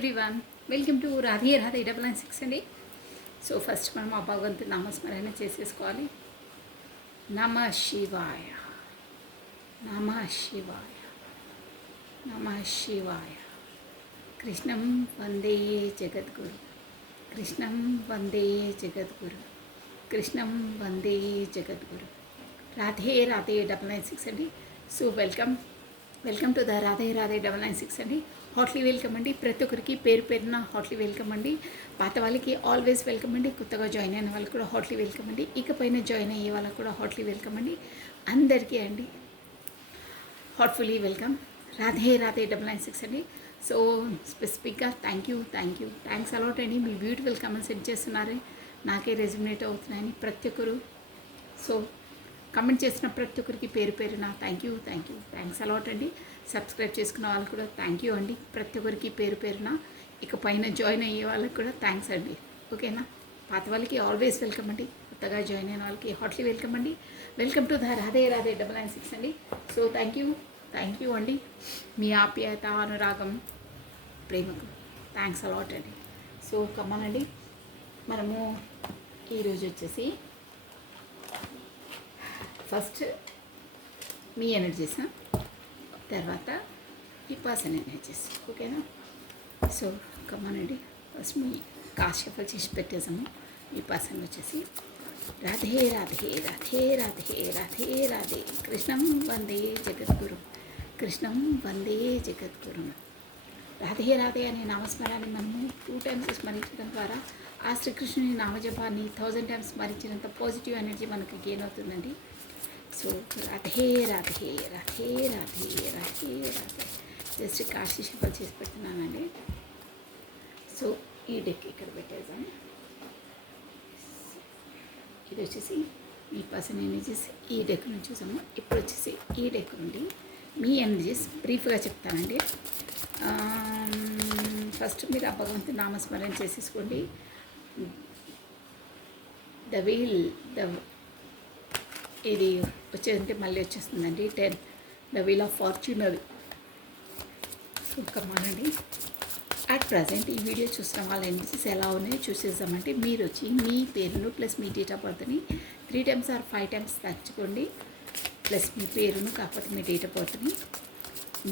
Everyone, welcome to Radhe Radhe 996 అండి. So first మనం ఆ భగవంతుని నామస్మరణ చేసేసుకోవాలి. నమ శివాయ, నమ శివాయ, నమ శివాయ. కృష్ణం వందే జగద్గురు, కృష్ణం వందే జగద్గురు, కృష్ణం వందే జగద్గురు. రాధే రాధే 996 అండి. So welcome to the Radhe Radhe 996 అండి. హాట్లీ వెల్కమ్ అండి. ప్రతి ఒక్కరికి పేరు పేరున హాట్లీ వెల్కమ్ అండి. పాత వాళ్ళకి ఆల్వేస్ వెల్కమ్ అండి. కొత్తగా జాయిన్ అయిన వాళ్ళకి కూడా హాట్లీ వెల్కమ్ అండి. ఇకపైన జాయిన్ అయ్యే వాళ్ళకి కూడా హాట్లీ వెల్కమ్ అండి. అందరికీ అండి హార్ట్ఫుల్లీ వెల్కమ్. రాధే రాధే 996 అండి. సో స్పెసిఫిక్గా థ్యాంక్స్ అలాట్ అండి. మీ బ్యూటిఫుల్ కమెంట్స్ సెండ్ చేస్తున్నారు, నాకే రెజ్యునేట్ అవుతున్నాయని ప్రతి ఒక్కరు. సో కమెంట్ చేసిన ప్రతి ఒక్కరికి పేరు పేరున థ్యాంక్స్ అలాట్ అండి. సబ్స్క్రైబ్ చేసుకున్న వాళ్ళు కూడా థ్యాంక్ యూ అండి. ప్రతి ఒక్కరికి పేరు పేరున. ఇక పైన జాయిన్ అయ్యే వాళ్ళకి కూడా థ్యాంక్స్ అండి. ఓకేనా? పాత వాళ్ళకి ఆల్వేస్ వెల్కమ్ అండి. కొత్తగా జాయిన్ అయిన వాళ్ళకి హాట్లీ వెల్కమ్ అండి. Welcome to the Radhe Radhe 996 అండి. సో థ్యాంక్ యూ అండి. మీ ఆప్యాయత, అనురాగం, ప్రేమకు థ్యాంక్స్ అలాట్ అండి. సో కమ్మనండి, మనము ఈరోజు వచ్చేసి ఫస్ట్ మీ ఎనర్జీస్, తర్వాత ఈ పర్సన్ ఎనర్జీస్. ఓకేనా? సో కమ్మనండి, ఫస్ట్ మీ కాశ్యఫల్ చేసి పెట్టేసాము. ఈ పర్సన్ వచ్చేసి రాధే రాధే రాధే రాధే రాధే రాధే, కృష్ణం వందే జగద్గురు, కృష్ణం వందే జగద్గురు. రాధే రాధే అనే నామస్మరాన్ని మనము 2 times స్మరించడం ద్వారా ఆ శ్రీకృష్ణుని నామజపాన్ని 1000 times స్మరించినంత పాజిటివ్ ఎనర్జీ మనకు గెయిన్ అవుతుందండి. So Radhe Radhe Radhe Radhe Radhe Radhe, just Kashi shuffle చేసి పెడుతున్నానండి. సో ఈ డెక్ ఇక్కడ పెట్టేసాను. ఇది వచ్చేసి మీ పర్సన్ ఎనర్జీస్ ఈ డెక్ నుంచి చూసాము. ఇప్పుడు వచ్చేసి ఈ డెక్ నుండి మీ ఎనర్జీస్ బ్రీఫ్గా చెప్తానండి. ఫస్ట్ మీరు ఆ భగవంతుని నామస్మరణ చేసేసుకోండి. ఇది వచ్చేదంటే మళ్ళీ వచ్చేస్తుందండి 10, ద వీల్ ఆఫ్ ఫార్చ్యూన్. అది కమ్మానండి. అట్ ప్రజెంట్ ఈ వీడియో చూసిన వాళ్ళ ఎనర్జీస్ ఎలా ఉన్నాయో చూసేసామంటే, మీరు వచ్చి మీ పేరును ప్లస్ మీ డేట్ ఆఫ్ బర్త్ని 3 times or 5 times తచ్చుకోండి. ప్లస్ మీ పేరును, కాకపోతే మీ డేట్ ఆఫ్ బర్త్ని,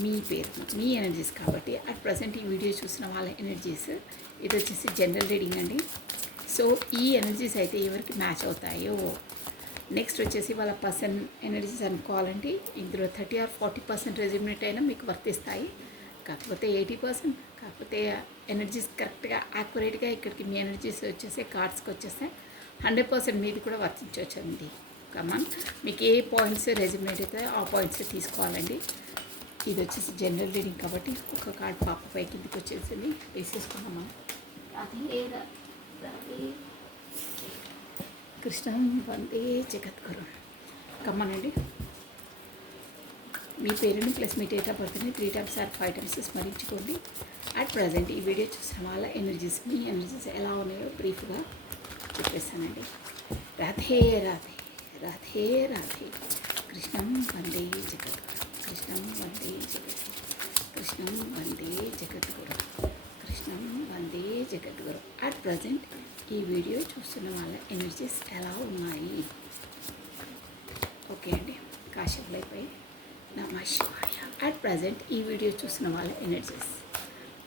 మీ పేరును, మీ ఎనర్జీస్. కాబట్టి అట్ ప్రజెంట్ ఈ వీడియో చూసిన వాళ్ళ ఎనర్జీస్, ఇది వచ్చేసి జనరల్ రీడింగ్ అండి. సో ఈ ఎనర్జీస్ అయితే ఎవరికి మ్యాచ్ అవుతాయో, నెక్స్ట్ వచ్చేసి వాళ్ళ పర్సన్ ఎనర్జీస్ అనుకోవాలంటే ఇందులో 30 or 40% రెజ్యూమినేట్ అయినా మీకు వర్తిస్తాయి. కాకపోతే 80%, కాకపోతే ఎనర్జీస్ కరెక్ట్గా యాక్యురేట్గా ఇక్కడికి మీ ఎనర్జీస్ వచ్చేసి కార్డ్స్కి వచ్చేస్తే 100% మీది కూడా వర్తించవచ్చండి. కమాన్, మీకు ఏ పాయింట్స్ రెజ్యూమినేట్ అవుతాయో ఆ పాయింట్స్ తీసుకోవాలండి. ఇది వచ్చేసి జనరల్ రీడింగ్ కాబట్టి ఒక కార్డ్ పాప పై కిందికి వచ్చేసింది, వేసేసుకున్నాం మనం. అదే కృష్ణం వందే జగద్గురు. కమ్మనండి, మీ పేరుని ప్లస్ మీ డేట్ ఆఫ్ బర్త్ని 3 times or 5 times స్మరించుకోండి. అట్ ప్రజెంట్ ఈ వీడియో చూసిన వాళ్ళ ఎనర్జీస్, మీ ఎనర్జీస్ ఎలా ఉన్నాయో బ్రీఫ్గా చెప్పేస్తానండి. రాధే రాధే రాధే రాధే, కృష్ణం వందే జగద్గురు, కృష్ణం వందే జగద్గురు, కృష్ణం వందే జగద్గురు, కృష్ణం వందే జగద్గురు. అట్ ప్రజెంట్ ఈ వీడియో చూస్తున్న వాళ్ళ ఎనర్జీస్ ఎలా ఉన్నాయి? ఓకే అండి, కాశీలపై నమ శివాయ. అట్ ప్రజెంట్ ఈ వీడియో చూస్తున్న వాళ్ళ ఎనర్జీస్,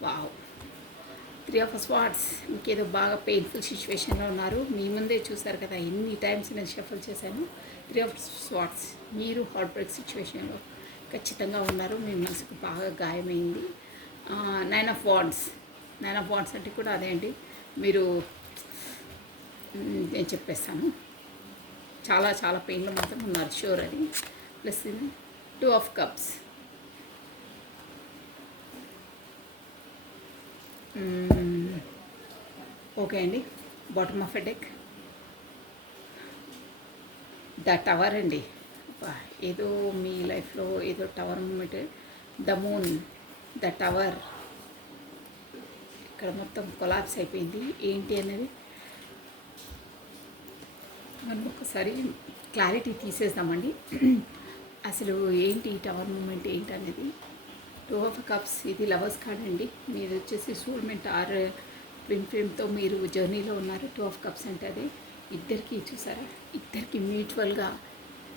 వావ్, 3 of Swords. మీకు ఏదో బాగా పెయిన్ఫుల్ సిచ్యువేషన్లో ఉన్నారు. మీ ముందే చూసారు కదా ఎన్ని టైమ్స్ నేను షఫల్ చేశాను. 3 of Swords, మీరు హార్ట్ బ్రేక్ సిచ్యువేషన్లో ఖచ్చితంగా ఉన్నారు. మీ మనసుకు బాగా గాయమైంది. 9 of Wands అంటే కూడా అదే అండి. మీరు, నేను చెప్పేస్తాను, చాలా చాలా పెయిన్లో మాత్రం ఉన్నారు, షూర్ అది. ప్లస్ 2 of Cups, ఓకే అండి. Bottom of a deck the tower అండి. ఏదో మీ లైఫ్లో ఏదో tower moment, the moon, the tower, ఇక్కడ మొత్తం కొలాప్స్ అయిపోయింది. ఏంటి అనేది మనం ఒకసారి క్లారిటీ తీసేద్దామండి. అసలు ఏంటి ఈ టవర్ మూమెంట్ ఏంటి అనేది టూ ఆఫ్ కప్స్ ఇది లవర్స్ కార్డ్ అండి. మీరు వచ్చేసి సోల్మెంట్ ఆర్ ట్విన్ ఫ్లేమ్తో మీరు జర్నీలో ఉన్నారు. టూ ఆఫ్ కప్స్ అంటే అది ఇద్దరికి చూసారా, ఇద్దరికి మ్యూచువల్గా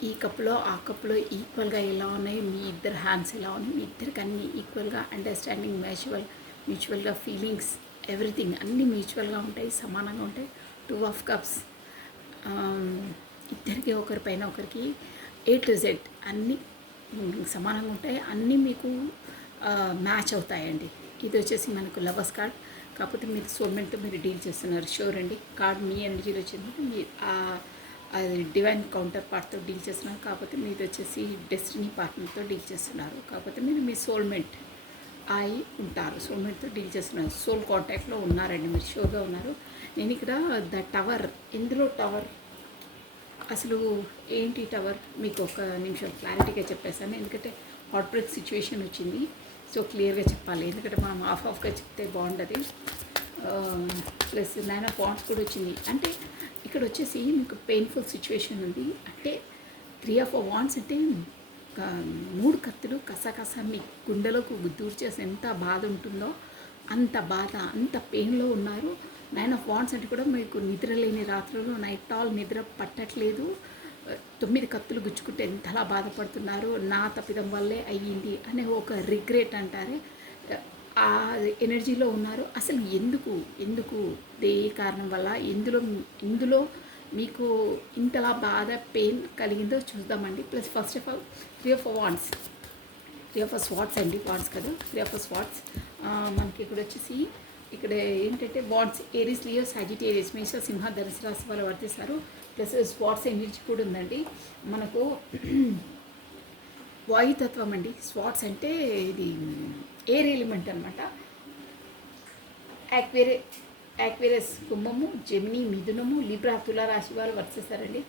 ఈ కప్లో ఆ కప్లో ఈక్వల్గా ఎలా ఉన్నాయి, మీ ఇద్దరు హ్యాండ్స్ ఎలా ఉన్నాయి, మీ ఇద్దరికి అన్నీ ఈక్వల్గా అండర్స్టాండింగ్, మ్యూచువల్గా ఫీలింగ్స్, ఎవ్రీథింగ్ అన్నీ మ్యూచువల్గా ఉంటాయి, సమానంగా ఉంటాయి. టూ ఆఫ్ కప్స్ ఇద్దరికి ఒకరిపైన ఒకరికి A to Z అన్నీ సమానంగా ఉంటాయి, అన్నీ మీకు మ్యాచ్ అవుతాయండి. ఇది వచ్చేసి మనకు లవర్స్ కార్డ్. కాకపోతే మీరు సోల్మెంట్తో మీరు డీల్ చేస్తున్నారు, షూర్ అండి. కార్డ్ మీ ఎనర్జీలో వచ్చింది, మీ అది డివైన్ కౌంటర్ పార్ట్తో డీల్ చేస్తున్నారు. కాకపోతే మీది వచ్చేసి డెస్టినీ పార్ట్నర్తో డీల్ చేస్తున్నారు. కాకపోతే మీరు మీ సోల్మెంట్ అయి ఉంటారు, సోల్మెంట్తో డీల్ చేస్తున్నారు, సోల్ కాంటాక్ట్లో ఉన్నారండి, మీరు షూర్గా ఉన్నారు. నేను ఇక్కడ ద టవర్, ఎందులో టవర్, అసలు ఏంటి టవర్, మీకు ఒక నిమిషం క్లారిటీగా చెప్పేస్తాను. ఎందుకంటే హాట్ బ్రేక్ సిచ్యువేషన్ వచ్చింది, సో క్లియర్గా చెప్పాలి. ఎందుకంటే మనం ఆఫ్గా చెప్తే బాగుంటుంది. ప్లస్ 9 of Wands కూడా వచ్చింది. అంటే ఇక్కడ వచ్చేసి మీకు పెయిన్ఫుల్ సిచ్యువేషన్ ఉంది. అంటే 3 of Wands అంటే 3 కత్తులు కసకస మీ గుండెలకు దూర్ చేసి ఎంత బాధ ఉంటుందో అంత బాధ, అంత పెయిన్లో ఉన్నారు. 9 of Wands అంటే కూడా మీకు నిద్ర లేని రాత్రులు, నైట్ ఆల్ నిద్ర పట్టట్లేదు, 9 కత్తులు గుచ్చుకుంటే ఎంతలా బాధపడుతున్నారు, నా తప్పిదం వల్లే అయ్యింది అనే ఒక రిగ్రెట్ అంటారే, ఆ ఎనర్జీలో ఉన్నారు. అసలు ఎందుకు ఏ కారణం వల్ల ఇందులో మీకు ఇంతలా బాధ పెయిన్ కలిగిందో చూద్దామండి. Plus first of all 3 of Wands, 3 of Swords అండి, వాండ్స్ కదా, 3 of Swords. మనకి ఇక్కడ వచ్చేసి ఇక్కడ ఏంటంటే వాండ్స్ ఏరీస్, లియో, సాజిటేరియస్, మేష, సింహ, ధనుసు రాశి వాళ్ళు వర్తిస్తారు. ప్లస్ స్వాట్స్ ఎనర్జీ కూడా ఉందండి మనకు. వాయుతత్వం అండి స్వాట్స్ అంటే, ఇది ఎయిర్ ఎలిమెంట్ అనమాట. యాక్వేరియస్ కుంభము, జెమిని మిథునము, లిబ్రా తులారాశి వాళ్ళు వర్తిస్తారండి.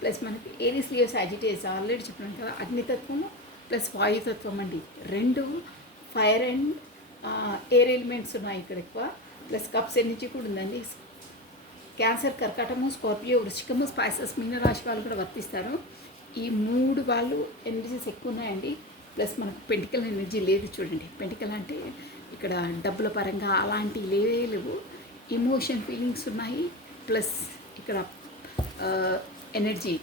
ప్లస్ మనకి ఏరీస్, లియో, సాజిటేరియస్ ఆల్రెడీ చెప్పినాం కదా, అగ్నితత్వము ప్లస్ వాయుతత్వం అండి. 2 ఫైర్ అండ్ ఎయిర్ ఎలిమెంట్స్ ఉన్నాయి ఇక్కడ ఎక్కువ. ప్లస్ కప్స్ ఎనర్జీ కూడా ఉందండి. క్యాన్సర్, కర్కాటము, స్కార్పియో, వృశ్చికము, స్పైసెస్, మీన రాశి వాళ్ళు కూడా వర్తిస్తారు. ఈ 3 వాళ్ళు ఎనర్జీస్ ఎక్కువ ఉన్నాయండి. ప్లస్ మనకు పెంటికల్ ఎనర్జీ లేదు చూడండి. పెంటికల్ అంటే ఇక్కడ డబ్బుల పరంగా అలాంటివి లేవు, ఇమోషన్ ఫీలింగ్స్ ఉన్నాయి. ప్లస్ ఇక్కడ ఎనర్జీ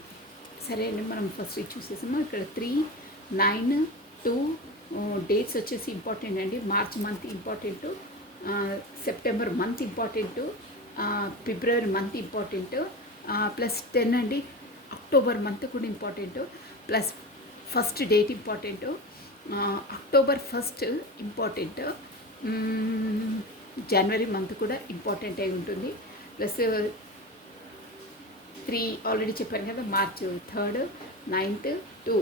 సరే అండి. మనం ఫస్ట్ చూసేసాము. ఇక్కడ 3, 9, 2 డేట్స్ వచ్చేసి ఇంపార్టెంట్ అండి. March month important, September month important, ఫిబ్రవరి మంత్ ఇంపార్టెంటు, ప్లస్ 10 అండి. అక్టోబర్ మంత్ కూడా important, plus first date important, October 1st important, జనవరి మంత్ కూడా ఇంపార్టెంట్ అయి ఉంటుంది. ప్లస్ 3 ఆల్రెడీ చెప్పాను కదా, మార్చ్ 3rd, 9th, 2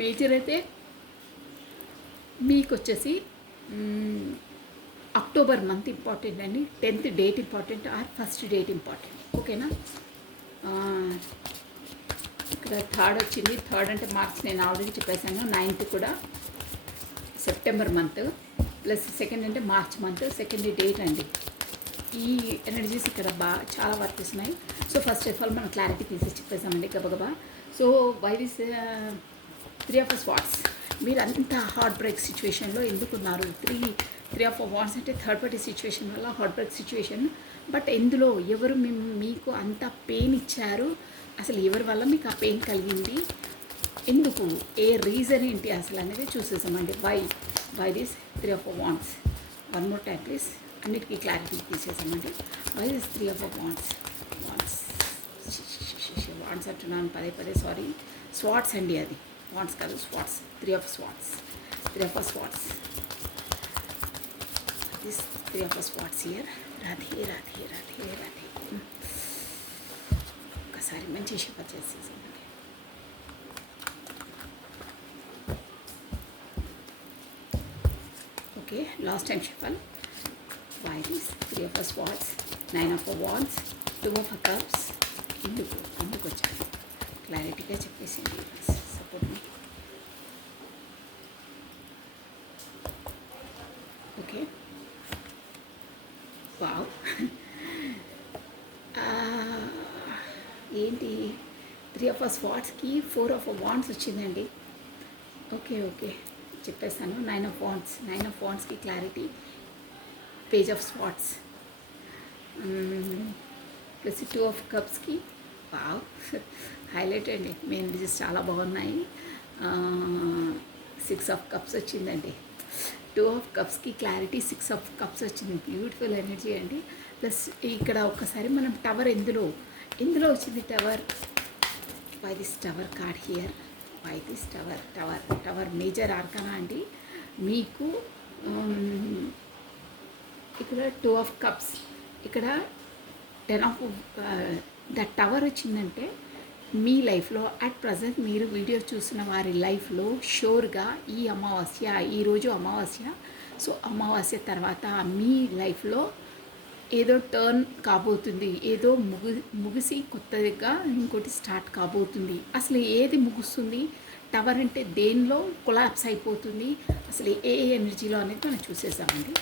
మేజర్ అయితే మీకు వచ్చేసి అక్టోబర్ మంత్ ఇంపార్టెంట్ అండి. 10th date important or first date important, ఓకేనా. ఇక్కడ 3rd వచ్చింది. 3rd అంటే మార్చ్, నేను ఆల్రెడీ చెప్పేసాను. 9th కూడా సెప్టెంబర్ మంత్, ప్లస్ 2nd అంటే మార్చ్ మంత్, 2nd డేట్ అండి. ఈ ఎనర్జీస్ ఇక్కడ చాలా వర్తిస్తున్నాయి. సో ఫస్ట్ ఆఫ్ ఆల్ మనం క్లారిటీ తీసేసి చెప్పేసామండి గబగబా. So why this 3 of Swords, మీరు అంత హార్ట్ బ్రేక్ సిచ్యువేషన్లో ఎందుకున్నారు? 3 of Wands అంటే థర్డ్ పార్టీ సిచ్యువేషన్ వల్ల హార్ట్ బ్రేక్ సిచ్యువేషన్. బట్ ఎందులో ఎవరు మీకు అంత పెయిన్ ఇచ్చారు, అసలు ఎవరి వల్ల మీకు ఆ పెయిన్ కలిగింది, ఎందుకు, ఏ రీజన్ ఏంటి అసలు అనేది చూసేసామండి. Why this 3 of Wands. 1 more time please, అన్నిటికీ క్లారిటీ తీసేసామండి. వై దిస్ 3 of Wands అంటున్నాను పదే సారీ. స్వాట్స్ అండి, అది వాండ్స్ కాదు, swords. 3 of Swords. This 3 of Swords here. Radhe ఒకసారి మంచి శివ చేసేసామండి. ఓకే, లాస్ట్ టైం చెప్పాలి. Why this 3 of Swords, 9 of Wands, 2 of Cups. ఎందుకు వచ్చాను క్లారిటీగా చెప్పేసింది. Support me. Okay, wow. ఏంటి 3 of Swordsకి 4 of Wands వచ్చిందండి. ఓకే ఓకే చెప్పేస్తాను. 9 ఆఫ్ వాండ్స్కి clarity, page of spots, plus 2 of కప్స్కి వావ్ హైలైట్ అండి. మెయిన్ డిజెస్ చాలా బాగున్నాయి. 6 ఆఫ్ కప్స్ వచ్చిందండి. 2 ఆఫ్ కప్స్కి క్లారిటీ, 6 ఆఫ్ కప్స్ వచ్చింది. బ్యూటిఫుల్ ఎనర్జీ అండి. ప్లస్ ఇక్కడ ఒక్కసారి మనం టవర్ ఎందులో వచ్చింది tower. Why this tower card here, why this tower major arcana అండి. మీకు ఇక్కడ 2 ఆఫ్ కప్స్, ఇక్కడ 10 ఆఫ్ ద టవర్ వచ్చిందంటే మీ లైఫ్లో అట్ ప్రజెంట్ మీరు వీడియో చూసిన వారి లైఫ్లో షూర్గా ఈరోజు అమావాస్య. సో అమావాస్య తర్వాత మీ లైఫ్లో ఏదో టర్న్ కాబోతుంది, ఏదో ముగిసి కొత్తగా ఇంకోటి స్టార్ట్ కాబోతుంది. అసలు ఏది ముగుస్తుంది, టవర్ అంటే దేనిలో కొలాప్స్ అయిపోతుంది, అసలు ఏ ఎనర్జీలో అనేది మనం చూసేసామండి.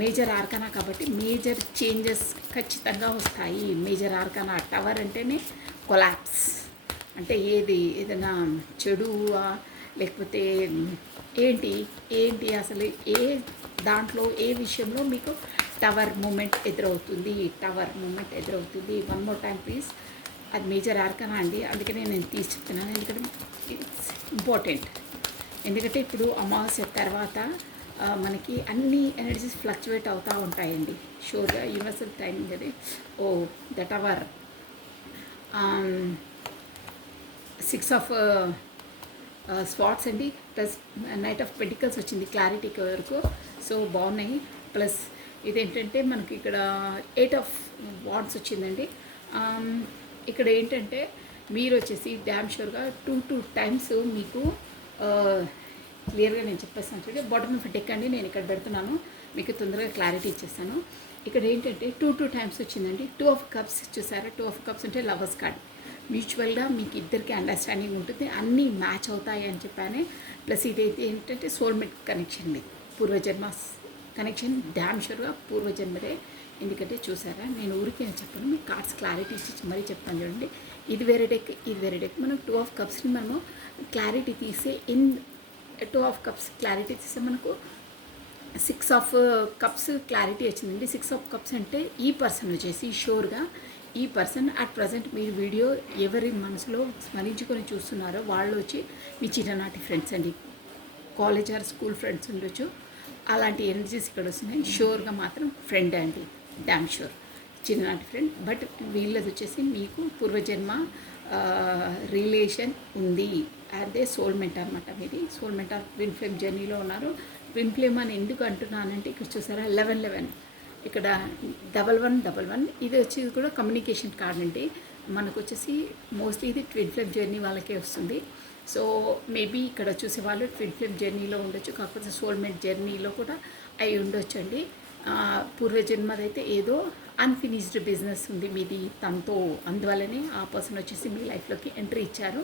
మేజర్ ఆర్కానా కాబట్టి మేజర్ చేంజెస్ ఖచ్చితంగా వస్తాయి. మేజర్ ఆర్కానా టవర్ అంటేనే కొలాప్స్ అంటే ఏదైనా చెడు లేకపోతే ఏంటి అసలు ఏ దాంట్లో ఏ విషయంలో మీకు టవర్ మూమెంట్ ఎదురవుతుంది. 1 మోర్ టైం ప్లీజ్. అది మేజర్ ఆర్కానా అండి, అందుకనే నేను తీసి చెప్తున్నాను. ఎందుకంటే ఇట్స్ ఇంపార్టెంట్. ఎందుకంటే ఇప్పుడు అమావాస్య తర్వాత మనకి అన్ని ఎనర్జీస్ ఫ్లక్చువేట్ అవుతూ ఉంటాయండి. షూర్గా యూనివర్సల్ టైమింగ్ అది. ద టవర్ 6 ఆఫ్ స్పాట్స్ అండి, ప్లస్ నైట్ ఆఫ్ పెంటికల్స్ వచ్చింది క్లారిటీకి వరకు. సో బాగున్నాయి. ప్లస్ ఇదేంటంటే మనకి ఇక్కడ 8 ఆఫ్ వాండ్స్ వచ్చిందండి. ఇక్కడ ఏంటంటే మీరు వచ్చేసి డ్యామ్ షూర్గా 2 టైమ్స్ మీకు క్లియర్గా నేను చెప్పేస్తాను. చూడండి బాటమ్ ఆఫ్ డెక్ అండి, నేను ఇక్కడ పెడుతున్నాను, మీకు తొందరగా క్లారిటీ ఇచ్చేస్తాను. ఇక్కడ ఏంటంటే 2 టైమ్స్ వచ్చిందండి. 2 ఆఫ్ కప్స్ చూసారా. 2 ఆఫ్ కప్స్ అంటే లవర్స్ కార్డ్. మ్యూచువల్గా మీకు ఇద్దరికి అండర్స్టాండింగ్ ఉంటుంది, అన్నీ మ్యాచ్ అవుతాయి అని చెప్పానే. ప్లస్ ఇదైతే ఏంటంటే సోల్మేట్ కనెక్షన్, ఇది పూర్వజన్మ కనెక్షన్, డ్యామ్ షూర్గా పూర్వజన్మదే. ఎందుకంటే చూసారా, నేను ఊరికి అని చెప్పను, మీకు కార్డ్స్ క్లారిటీ ఇచ్చి మరీ చెప్తాను. చూడండి ఇది వేరే డెక్. మనం 2 ఆఫ్ కప్స్ని మనము క్లారిటీ తీసే 2 ఆఫ్ కప్స్ క్లారిటీ తీస్తే మనకు 6 ఆఫ్ కప్స్ క్లారిటీ వచ్చిందండి. 6 ఆఫ్ కప్స్ అంటే ఈ పర్సన్ వచ్చేసి షూర్గా ఈ పర్సన్ అట్ ప్రజెంట్ మీరు వీడియో ఎవరి మనసులో స్మరించుకొని చూస్తున్నారో వాళ్ళు వచ్చి మీ చిన్ననాటి ఫ్రెండ్స్ అండి, కాలేజ్ ఆర్ స్కూల్ ఫ్రెండ్స్ ఉండొచ్చు. అలాంటి ఎనర్జీస్ ఇక్కడ వస్తున్నాయి. షూర్గా మాత్రం ఫ్రెండ్ అండి, డ్యామ్ షూర్ చిన్ననాటి ఫ్రెండ్. బట్ వీళ్ళది వచ్చేసి మీకు పూర్వజన్మ రిలేషన్ ఉంది. అదే సోల్మెంట్ అనమాట. మీది సోల్మెంట్ ఆర్ ట్విన్ ఫ్లేమ్ జర్నీలో ఉన్నారు. ట్విన్ ఫ్లేమ్ అని ఎందుకు అంటున్నానంటే ఇక్కడ చూసారా 11 ఇక్కడ 11 ఇది వచ్చి కూడా కమ్యూనికేషన్ కార్డ్ అండి. మనకు వచ్చేసి మోస్ట్లీ ఇది ట్విన్ ఫ్లేమ్ జర్నీ వాళ్ళకే వస్తుంది. సో మేబీ ఇక్కడ చూసే వాళ్ళు ట్విన్ ఫ్లేమ్ జర్నీలో ఉండొచ్చు, కాకపోతే సోల్మేట్ జర్నీలో కూడా అయి ఉండొచ్చు అండి. పూర్వజన్మదైతే ఏదో అన్ఫినిష్డ్ బిజినెస్ ఉంది మీది తనతో, అందువల్లనే ఆ పర్సన్ వచ్చేసి మీ లైఫ్లోకి ఎంట్రీ ఇచ్చారు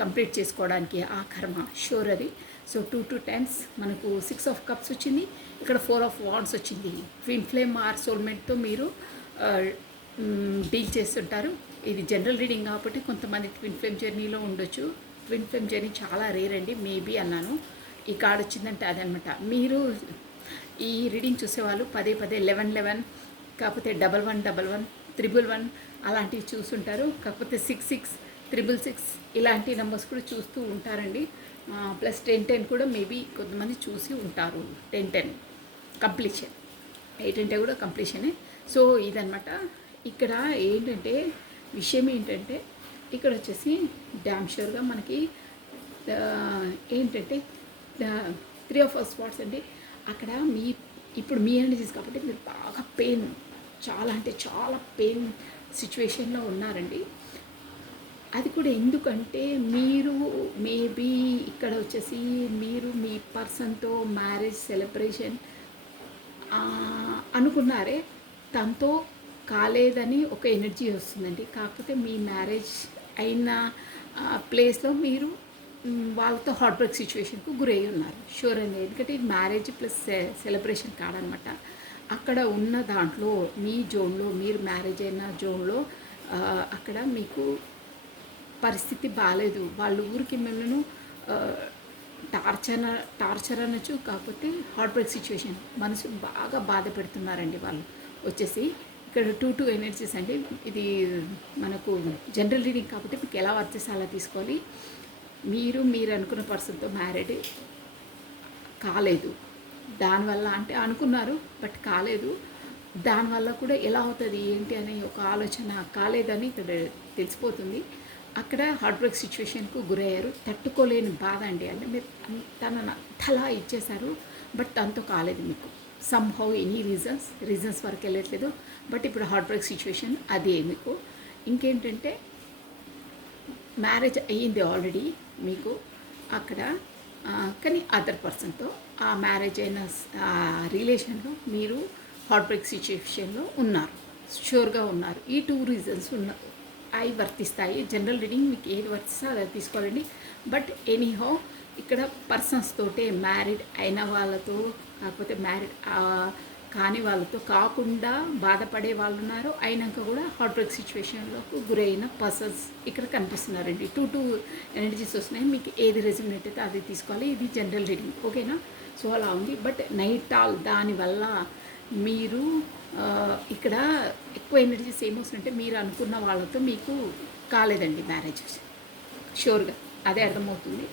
కంప్లీట్ చేసుకోవడానికి ఆ కర్మ షూర్ అది. సో 2 టైమ్స్ మనకు 6 ఆఫ్ కప్స్ వచ్చింది. ఇక్కడ 4 ఆఫ్ వాండ్స్ వచ్చింది. ట్విన్ ఫ్లేమ్ ఆర్ సోల్మేట్తో మీరు డీల్ చేస్తుంటారు. ఇది జనరల్ రీడింగ్ కాబట్టి కొంతమంది ట్విన్ ఫ్లేమ్ జర్నీలో ఉండొచ్చు. ట్విన్ ఫ్లేమ్ జర్నీ చాలా రేర్ అండి, మేబీ అన్నాను. ఈ కార్డ్ వచ్చిందంటే అదనమాట. మీరు ఈ రీడింగ్ చూసేవాళ్ళు పదే 11 కాకపోతే 1111 111 అలాంటివి చూస్తుంటారు. కాకపోతే 66 666 ఇలాంటి నెంబర్స్ కూడా చూస్తూ ఉంటారండి. ప్లస్ 1010 కూడా మేబీ కొంతమంది చూసి ఉంటారు. 1010 కంప్లీషన్, 8 అంటే కూడా కంప్లీషనే. సో ఇదనమాట. ఇక్కడ ఏంటంటే విషయం ఏంటంటే ఇక్కడ వచ్చేసి డ్యామ్ షూర్గా మనకి ఏంటంటే 3 ఆఫ్ స్పాట్స్ అండి. అక్కడ ఇప్పుడు మీ ఎనర్జీస్ కాబట్టి మీరు బాగా పెయిన్, చాలా అంటే చాలా పెయిన్ సిచ్యువేషన్లో ఉన్నారండి. అది కూడా ఎందుకంటే మీరు మేబీ ఇక్కడ వచ్చేసి మీరు మీ పర్సన్తో మ్యారేజ్ సెలబ్రేషన్ అనుకున్నారే, తనతో కాలేదని ఒక ఎనర్జీ వస్తుందండి. కాకపోతే మీ మ్యారేజ్ అయిన ప్లేస్లో మీరు వాళ్ళతో హార్ట్ బ్రేక్ సిచ్యువేషన్కు గురై ఉన్నారు షూర్ అండి. ఎందుకంటే ఇది మ్యారేజ్ ప్లస్ సెలబ్రేషన్ కాదనమాట. అక్కడ ఉన్న దాంట్లో మీ జోన్లో, మీరు మ్యారేజ్ అయిన జోన్లో అక్కడ మీకు పరిస్థితి బాగాలేదు. వాళ్ళ ఊరికి మిమ్మల్ని టార్చర్ టార్చర్ అనొచ్చు, కాకపోతే హార్ట్ బ్రేక్ సిచ్యువేషన్, మనసు బాగా బాధ పెడుతున్నారండి వాళ్ళు వచ్చేసి. ఇక్కడ 2 ఎనర్జీస్ అండి. ఇది మనకు జనరల్ రీడింగ్ కాబట్టి మీకు ఎలా వర్క్ చేస్తే అలా తీసుకోవాలి. మీరు అనుకున్న పర్సన్తో మ్యారీడ్ కాలేదు, దానివల్ల అంటే అనుకున్నారు బట్ కాలేదు, దానివల్ల కూడా ఎలా అవుతుంది ఏంటి అనే ఒక ఆలోచన కాలేదని ఇక్కడ తెలిసిపోతుంది. అక్కడ హార్ట్ బ్రేక్ సిచ్యువేషన్కు గురయ్యారు, తట్టుకోలేని బాధ అండి. అంటే మీరు తనను అంతలా ఇచ్చేశారు బట్ తనతో కాలేదు మీకు. సమ్హౌ ఎనీ రీజన్స్ వరకు వెళ్ళట్లేదు, బట్ ఇప్పుడు హార్ట్ బ్రేక్ సిచ్యువేషన్ అదే మీకు. ఇంకేంటంటే మ్యారేజ్ అయ్యింది ఆల్రెడీ మీకు అక్కడ, కానీ అదర్ పర్సన్తో ఆ మ్యారేజ్ అయిన రిలేషన్లో మీరు హార్ట్ బ్రేక్ సిచ్యువేషన్లో ఉన్నారు, షూర్గా ఉన్నారు. ఈ 2 రీజన్స్ అవి వర్తిస్తాయి. జనరల్ రీడింగ్ మీకు ఏది వర్తిస్తే అది తీసుకోవాలండి. బట్ ఎనీహౌ ఇక్కడ పర్సన్స్ తోటే, మ్యారీడ్ అయిన వాళ్ళతో కాకపోతే మ్యారీడ్ కాని వాళ్ళతో కాకుండా బాధపడే వాళ్ళు ఉన్నారు, అయినాక కూడా హార్ట్ బ్రేక్ సిచ్యువేషన్లోకి గురైన పర్సన్స్ ఇక్కడ కనిపిస్తున్నారండి. 2 ఎనర్జీస్ వస్తున్నాయి, మీకు ఏది రెజ్యూనేట్ అయితే అది తీసుకోవాలి. ఇది జనరల్ రీడింగ్, ఓకేనా? సో అలా ఉంది. బట్ నైట్ ఆల్ దానివల్ల మీరు ఇక్కడ ఎక్కువ ఎనర్జీస్ ఏమొస్తుందంటే మీరు అనుకున్న వాళ్ళతో మీకు కాలేదండి మ్యారేజ్, షూర్గా అదే అర్థమవుతుంది.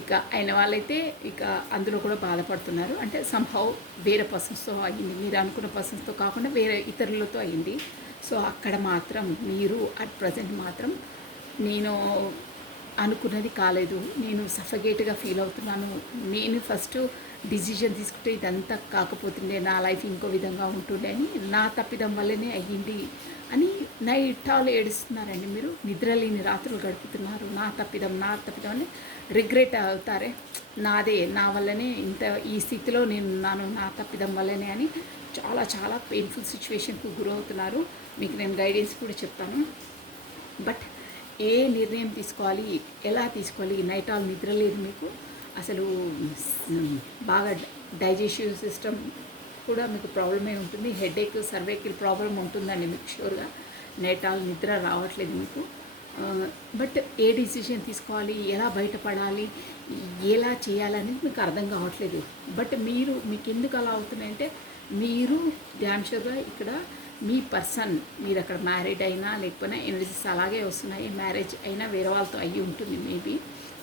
ఇక అయిన వాళ్ళైతే ఇక అందులో కూడా బాధపడుతున్నారు. అంటే సంహౌ వేరే పర్సన్స్తో అయ్యింది, మీరు అనుకున్న పర్సన్స్తో కాకుండా వేరే ఇతరులతో అయ్యింది. సో అక్కడ మాత్రం మీరు అట్ ప్రజెంట్ మాత్రం నేను అనుకున్నది కాలేదు, నేను సఫకేట్గా ఫీల్ అవుతున్నాను, నేను ఫస్ట్ డిసిజన్ తీసుకుంటే ఇదంతా కాకపోతుండే, నా లైఫ్ ఇంకో విధంగా ఉంటుండే అని, నా తప్పిదం వల్లనే అయ్యింది అని నైట్ ఆల్ ఏడుస్తున్నారండి. మీరు నిద్రలేని రాత్రులు గడుపుతున్నారు. నా తప్పిదం అని రిగ్రెట్ అవుతారే, నా వల్లనే ఇంత ఈ స్థితిలో నేను ఉన్నాను, నా తప్పిదం వల్లనే అని చాలా చాలా పెయిన్ఫుల్ సిచ్యువేషన్కు గురవుతున్నారు. మీకు నేను గైడెన్స్ కూడా చెప్తాను. బట్ ఏ నిర్ణయం తీసుకోవాలి, ఎలా తీసుకోవాలి, నైట్ ఆల్ నిద్ర లేదు మీకు, అసలు బాగా డైజెస్టివ్ సిస్టమ్ కూడా మీకు ప్రాబ్లమే ఉంటుంది, హెడేక్, సర్వైకల్ ప్రాబ్లం ఉంటుందండి మీకు షూర్గా. నైట్ ఆల్ నిద్ర రావట్లేదు మీకు. బట్ ఏ డిసిషన్ తీసుకోవాలి, ఎలా బయటపడాలి, ఎలా చేయాలనేది మీకు అర్థం కావట్లేదు. బట్ మీకు ఎందుకు అలా అవుతున్నాయంటే మీరు డ్యామ్ షూర్గా ఇక్కడ మీ పర్సన్, మీరు అక్కడ మ్యారీడ్ అయినా లేకపోయినా ఎనర్జీస్ అలాగే వస్తున్నాయి, మ్యారేజ్ అయినా వేరే వాళ్ళతో అయ్యి ఉంటుంది మేబీ,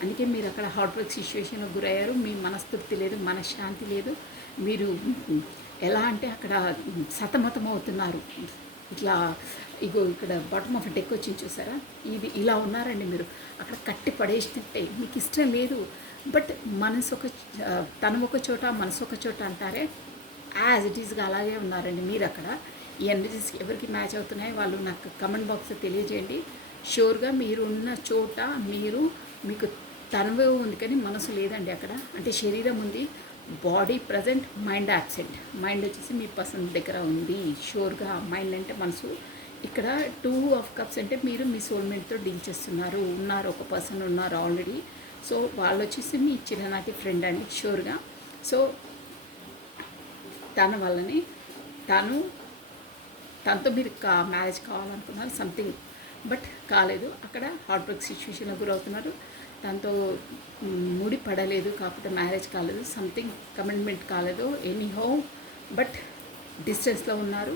అందుకే మీరు అక్కడ హార్ట్ బ్రేక్ సిచ్యువేషన్కి గురయ్యారు. మీ మనస్తృప్తి లేదు, మనశ్శాంతి లేదు, మీరు ఎలా అంటే అక్కడ సతమతం అవుతున్నారు. ఇట్లా ఇగో ఇక్కడ బాటమ్ ఆఫ్ డెక్ వచ్చింది చూసారా, ఇది ఇలా ఉన్నారండి. మీరు అక్కడ కట్టి పడేసినట్టే, మీకు ఇష్టం లేదు. బట్ తను ఒక చోట మనసు ఒక చోట అంటారే, యాజ్ ఇట్ ఈస్గా అలాగే ఉన్నారండి మీరు అక్కడ. ఈ ఎనర్జీస్ ఎవరికి మ్యాచ్ అవుతున్నాయి వాళ్ళు నాకు కమెంట్ బాక్స్లో తెలియజేయండి. షూర్గా మీరు ఉన్న చోట మీకు తనువే ఉంది కానీ మనసు లేదండి అక్కడ. అంటే శరీరం ఉంది, body present, mind absent. Mind వచ్చేసి మీ పర్సన్ దగ్గర ఉంది షూర్గా. మైండ్ అంటే మనసు. ఇక్కడ 2 ఆఫ్ కప్స్ అంటే మీరు మీ సోల్మేట్తో డీల్ చేస్తున్నారు, ఒక పర్సన్ ఉన్నారు ఆల్రెడీ. సో వాళ్ళు వచ్చేసి మీ చిన్ననాటి ఫ్రెండ్ అండి షూర్గా. సో తన వల్లనే తనతో మీరు మ్యారేజ్ కావాలనుకున్నారు సంథింగ్, బట్ కాలేదు. అక్కడ హార్ట్ బ్రేక్ సిచ్యువేషన్లో గురవుతున్నారు. దాంతో ముడి పడలేదు, కాకపోతే మ్యారేజ్ కాలేదు, సంథింగ్ కమిట్మెంట్ కాలేదు, ఎనీహౌ బట్ డిస్టెన్స్లో ఉన్నారు,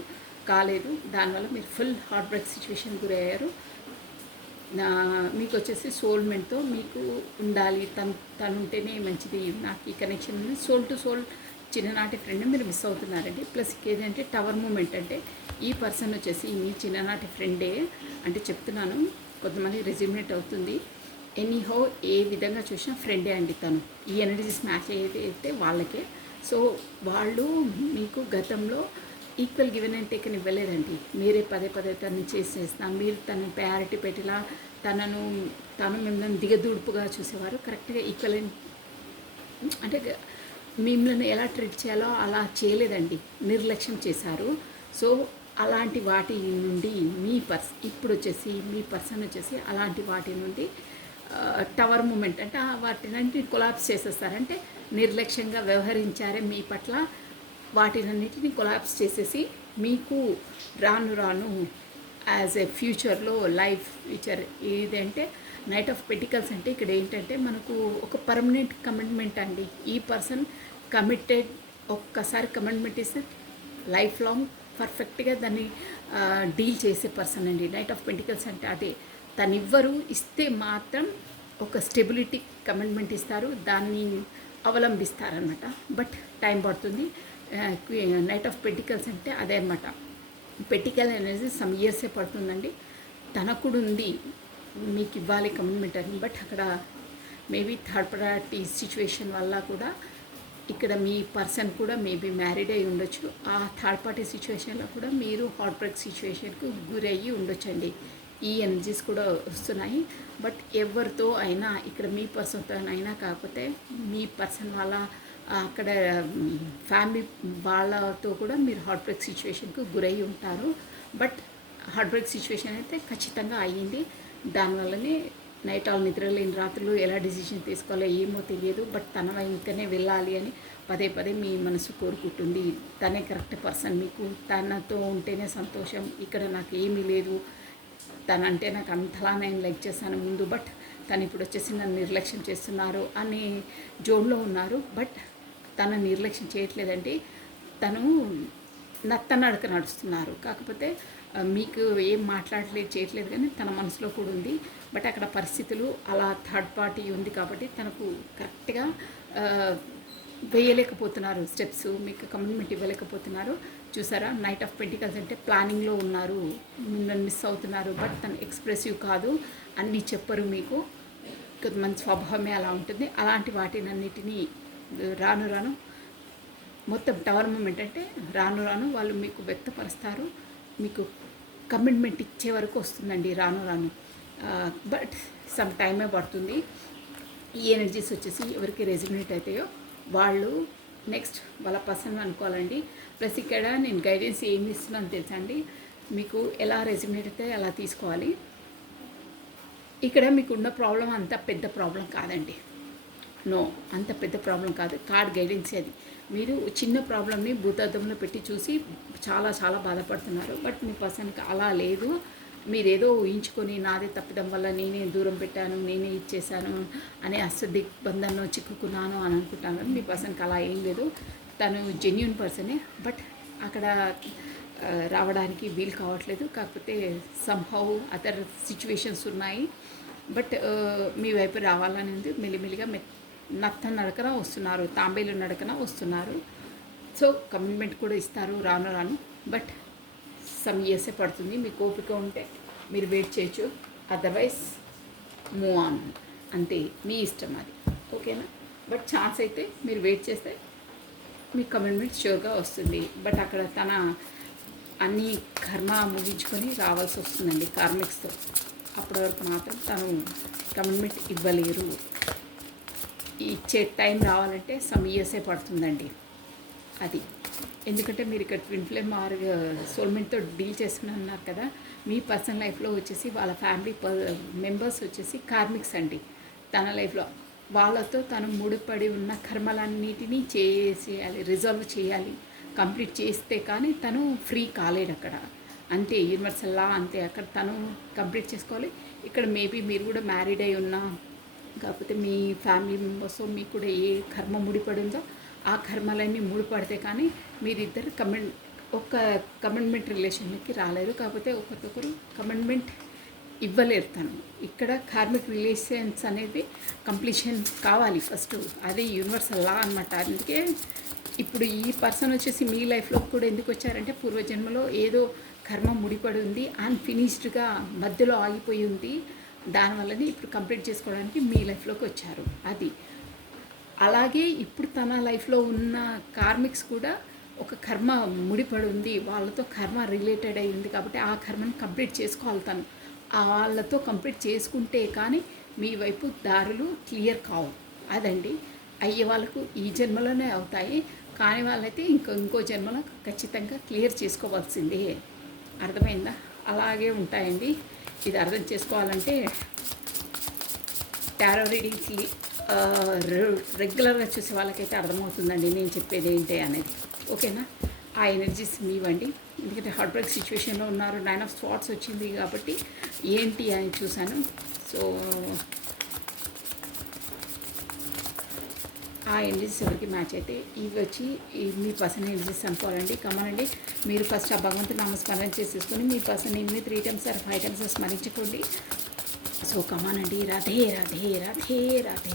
కాలేదు. దానివల్ల మీరు ఫుల్ హార్ట్ బ్రేక్ సిచ్యువేషన్ గురయ్యారు. మీకు వచ్చేసి సోల్మెంట్తో మీకు ఉండాలి, తను ఉంటేనే మంచిది, నాకు ఈ కనెక్షన్ సోల్ టు సోల్ చిన్ననాటి ఫ్రెండ్ మీరు మిస్ అవుతున్నారండి. ప్లస్ ఏదంటే టవర్ మూమెంట్, అంటే ఈ పర్సన్ వచ్చేసి మీ చిన్ననాటి ఫ్రెండే అంటే చెప్తున్నాను, కొంతమంది రెజ్యూమేట్ అవుతుంది. ఎనీహౌ ఏ విధంగా చూసినా ఫ్రెండే అండి తను. ఈ ఎనర్జీస్ మ్యాచ్ అయితే వాళ్ళకే. సో వాళ్ళు మీకు గతంలో ఈక్వల్ గివెన్ అండ్ టేకన్ ఇవ్వలేదండి. మీరే పదే తను చేసేస్తాను, మీరు తనని ప్రయారిటీ పెట్టేలా తను మిమ్మల్ని దిగదూడుపుగా చూసేవారు. కరెక్ట్గా ఈక్వల్ అంటే మిమ్మల్ని ఎలా ట్రీట్ చేయాలో అలా చేయలేదండి, నిర్లక్ష్యం చేశారు. సో అలాంటి వాటి నుండి ఇప్పుడు వచ్చేసి మీ పర్సన్ వచ్చేసి అలాంటి వాటి నుండి టవర్ మూమెంట్ అంటే వాటినన్నింటిని కొలాప్స్ చేసేస్తారంటే నిర్లక్ష్యంగా వ్యవహరించారే మీ పట్ల, వాటినన్నిటిని కొలాప్స్ చేసేసి మీకు రాను యాజ్ ఏ ఫ్యూచర్ ఏదంటే నైట్ ఆఫ్ పెటికల్స్ అంటే ఇక్కడ ఏంటంటే మనకు ఒక పర్మనెంట్ కమిట్మెంట్ అండి. ఈ పర్సన్ కమిటెడ్, ఒక్కసారి కమిట్మెంట్ ఇస్తే లైఫ్ లాంగ్ పర్ఫెక్ట్గా దాన్ని డీల్ చేసే పర్సన్ అండి. నైట్ ఆఫ్ పెంటికల్స్ అంటే అదే, తనివ్వరు, ఇస్తే మాత్రం ఒక స్టెబిలిటీ కమిట్మెంట్ ఇస్తారు, దాన్ని అవలంబిస్తారనమాట. బట్ టైం పడుతుంది. నైట్ ఆఫ్ పెంటికల్స్ అంటే అదే అనమాట. పెంటికల్ అనేది సమ్ ఇయర్సే పడుతుందండి. తనకు కూడా ఉంది మీకు ఇవ్వాలి కమిట్మెంట్ అని, బట్ అక్కడ మేబీ థర్డ్ పార్టీ సిచ్యువేషన్ వల్ల కూడా ఇక్కడ మీ పర్సన్ కూడా మేబీ మ్యారీడ్ అయి ఉండొచ్చు. ఆ థర్డ్ పార్టీ సిచ్యువేషన్లో కూడా మీరు హార్ట్ బ్రేక్ సిచ్యువేషన్కు గురయ్యి ఉండొచ్చండి. ఈ ఎనర్జీస్ కూడా వస్తున్నాయి. బట్ ఎవరితో అయినా, ఇక్కడ మీ పర్సన్తో అయినా, కాకపోతే మీ పర్సన్ వాళ్ళ అక్కడ ఫ్యామిలీ వాళ్ళతో కూడా మీరు హార్ట్ బ్రేక్ సిచ్యువేషన్కు గురయ్యి ఉంటారు. బట్ హార్ట్ బ్రేక్ సిచ్యువేషన్ అయితే ఖచ్చితంగా అయ్యింది. దానివల్లనే నైట్ ఆల్ నిద్ర లేని రాత్రులు ఎలా డిసిషన్ తీసుకోవాలో ఏమో తెలియదు. బట్ తన వెంటనే వెళ్ళాలి అని పదే పదే మీ మనసు కోరుకుంటుంది. తనే కరెక్ట్ పర్సన్ మీకు, తనతో ఉంటేనే సంతోషం, ఇక్కడ నాకు ఏమీ లేదు, తనంటే నాకు అంతలా నేను లైక్ చేశాను ముందు, బట్ తను ఇప్పుడు వచ్చేసి నన్ను నిర్లక్ష్యం చేస్తున్నారు అనే జోన్లో ఉన్నారు. బట్ తన నిర్లక్ష్యం చేయట్లేదండి, తను నత్తనడక నడుస్తున్నారు. కాకపోతే మీకు ఏం మాట్లాడలేదు, చేయట్లేదు, కానీ తన మనసులో కూడా ఉంది. బట్ అక్కడ పరిస్థితులు అలా థర్డ్ పార్టీ ఉంది కాబట్టి తనకు కరెక్ట్గా వేయలేకపోతున్నారు స్టెప్స్, మీకు కమిట్మెంట్ ఇవ్వలేకపోతున్నారు. చూసారా, నైట్ ఆఫ్ పెంటికల్స్ అంటే ప్లానింగ్లో ఉన్నారు, మిమ్మల్ని మిస్ అవుతున్నారు. బట్ తను ఎక్స్ప్రెసివ్ కాదు, అన్నీ చెప్పరు మీకు, కొంతమంది స్వభావమే అలా ఉంటుంది. అలాంటి వాటినన్నిటినీ రాను రాను మొత్తం టవర్ మూమెంట్ అంటే రాను రాను వాళ్ళు మీకు వ్యక్తపరుస్తారు. మీకు కమిట్మెంట్ ఇచ్చే వరకు వస్తుందండి రాను రాను. బట్ సమ్ టైమే పడుతుంది. ఈ ఎనర్జీస్ వచ్చేసి ఎవరికి రెజినేట్ అవుతాయో వాళ్ళు నెక్స్ట్ వాళ్ళ పర్సన్ అనుకోవాలండి. ప్లస్ ఇక్కడ నేను గైడెన్స్ ఏమి ఇస్తున్నాను తెలుసా అండి, మీకు ఎలా రెజినేట్ అయితే అలా తీసుకోవాలి. ఇక్కడ మీకు ఉన్న ప్రాబ్లం అంత పెద్ద ప్రాబ్లం కాదండి. నో, అంత పెద్ద ప్రాబ్లం కాదు. కార్డ్ గైడెన్స్ అది. మీరు చిన్న ప్రాబ్లమ్ని భూతద్దంలో పెట్టి చూసి చాలా చాలా బాధపడుతున్నారు. బట్ మీ పర్సన్కి అలా లేదు. మీరేదో ఊహించుకొని నాదే తప్పిదం వల్ల నేనే దూరం పెట్టాను, నేనే ఇచ్చేసాను అనే అష్టదిగ్బంధంలో చిక్కుకున్నాను అని అనుకుంటాను. మీ పర్సన్కి అలా ఏం లేదు. తను జెన్యూన్ పర్సనే, బట్ అక్కడ రావడానికి వీలు కావట్లేదు. కాకపోతే సంహౌ అదర్ సిచ్యువేషన్స్ ఉన్నాయి. బట్ మీ వైపు రావాలని ఉంది. మెల్లిమెల్లిగా నత్త నడకన వస్తున్నారు, తాంబేలు నడకన వస్తున్నారు. సో కమిట్మెంట్ కూడా ఇస్తారు రాను రాను. బట్ సమ్ ఇయర్సే పడుతుంది. మీకు ఓపిక ఉంటే మీరు వెయిట్ చేయొచ్చు, అదర్వైజ్ మూవ్ ఆన్, అంతే మీ ఇష్టం అది. ఓకేనా? బట్ ఛాన్స్ అయితే మీరు వెయిట్ చేస్తే మీ కమిట్మెంట్ షూర్గా వస్తుంది. బట్ అక్కడ తన అన్ని కర్మ ముగించుకొని రావాల్సి వస్తుందండి కార్మిక్స్తో. అప్పటి వరకు మాత్రం తను కమిట్మెంట్ ఇవ్వలేరు. ఇచ్చే టైం రావాలంటే సమ్ ఇయర్సే పడుతుందండి అది. ఎందుకంటే మీరు ఇక్కడ ట్విన్ ఫ్లేమ్ ఆర్ సోల్మెంట్తో డీల్ చేస్తున్నారు కదా. మీ పర్సనల్ లైఫ్లో వచ్చేసి వాళ్ళ ఫ్యామిలీ మెంబర్స్ వచ్చేసి కార్మిక్స్ అండి. తన లైఫ్లో వాళ్ళతో తను ముడిపడి ఉన్న కర్మలన్నిటినీ చేసేయాలి, రిజాల్వ్ చేయాలి. కంప్లీట్ చేస్తే కానీ తను ఫ్రీ కాలేడు అక్కడ. అంతే, యూనివర్సల్ లా అంతే. అక్కడ తను కంప్లీట్ చేసుకోవాలి. ఇక్కడ మేబీ మీరు కూడా మ్యారీడ్ అయి ఉన్నా, కాకపోతే మీ ఫ్యామిలీ మెంబర్స్ మీకు కూడా ఏ కర్మ ముడిపడి ఉందో ఆ కర్మలన్నీ ముడిపడితే కానీ మీరిద్దరు ఒక కమిట్మెంట్ రిలేషన్కి రాలేరు. కాకపోతే ఒకరికొకరు కమిట్మెంట్ ఇవ్వలేరు. తను ఇక్కడ కార్మిక్ రిలేషన్స్ అనేది కంప్లీషన్ కావాలి ఫస్ట్. అది యూనివర్సల్ లా అనమాట. అందుకే ఇప్పుడు ఈ పర్సన్ వచ్చేసి మీ లైఫ్లో కూడా ఎందుకు వచ్చారంటే పూర్వజన్మలో ఏదో కర్మ ముడిపడి ఉంది, అన్ఫినిష్డ్గా మధ్యలో ఆగిపోయి ఉంది. దానివల్లనే ఇప్పుడు కంప్లీట్ చేసుకోవడానికి మీ లైఫ్లోకి వచ్చారు. అది అలాగే ఇప్పుడు తన లైఫ్లో ఉన్న కార్మిక్స్ కూడా ఒక కర్మ ముడిపడి ఉంది, వాళ్ళతో కర్మ రిలేటెడ్ అయి ఉంది. కాబట్టి ఆ కర్మని కంప్లీట్ చేసుకోవాలి తను. వాళ్ళతో కంప్లీట్ చేసుకుంటే కానీ మీ వైపు దారులు క్లియర్ కావు. అదండి, అయ్యే వాళ్ళకు ఈ జన్మలోనే అవుతాయి, కాని వాళ్ళైతే ఇంకో జన్మలో ఖచ్చితంగా క్లియర్ చేసుకోవాల్సిందే. అర్థమైందా? అలాగే ఉంటాయండి. ఇది అర్థం చేసుకోవాలంటే టారో రీడింగ్స్ రెగ్యులర్గా చూసే వాళ్ళకైతే అర్థమవుతుందండి నేను చెప్పేది ఏంటి అనేది. ఓకేనా? ఆ ఎనర్జీస్ మీవండి. ఎందుకంటే హార్ట్ బ్రేక్ సిచ్యువేషన్లో ఉన్నారు. 9 ఆఫ్ స్వార్డ్స్ వచ్చింది కాబట్టి ఏంటి అని చూశాను. సో ఆ ఎనర్జీస్ ఎవరికి మ్యాచ్ అయితే ఇవి వచ్చి మీ పర్సన్ ఎనర్జీస్ అనుకోవాలండి. కమనండి, మీరు ఫస్ట్ ఆ భగవంతుని నామస్మరణ చేసేసుకొని మీ పర్సన్ నేమ్ని 3 times or 5 times స్మరించుకోండి. సో కమానండి, రాధే రాధే రాధే రాధే.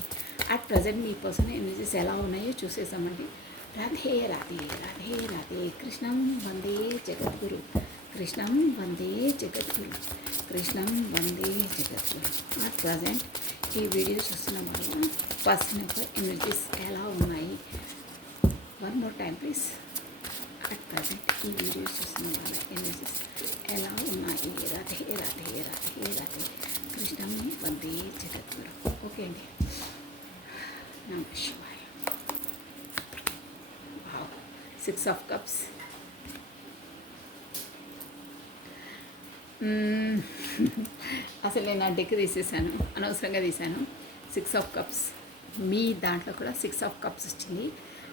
అట్ ప్రజెంట్ మీ పర్సన్ ఎనర్జీస్ ఎలా ఉన్నాయో చూసేసామండి. రాధే రాధే రాధే రాధే. కృష్ణం వందే జగద్గురు, కృష్ణం వందే జగద్గురు, కృష్ణం వందే జగద్గురు. అట్ ప్రజెంట్ ఈ వీడియో చూస్తున్న వాళ్ళు పర్సన్ యొక్క ఎనర్జీస్ ఎలా ఉన్నాయి, one more time please. At present ఈ వీడియో చూస్తున్న వాళ్ళ ఎనర్జీస్ ఎలా ఉన్నాయి. రాధే రాధే రాధే రాధే. కృష్ణం వందే జగద్గురు. ఓకే అండి. నమ శివాయ. 6 of Cups. అసలు నేను ఆ డెక్ తీసేసాను, అనవసరంగా తీశాను. 6 of Cups. మీ దాంట్లో కూడా 6 of Cups వచ్చింది.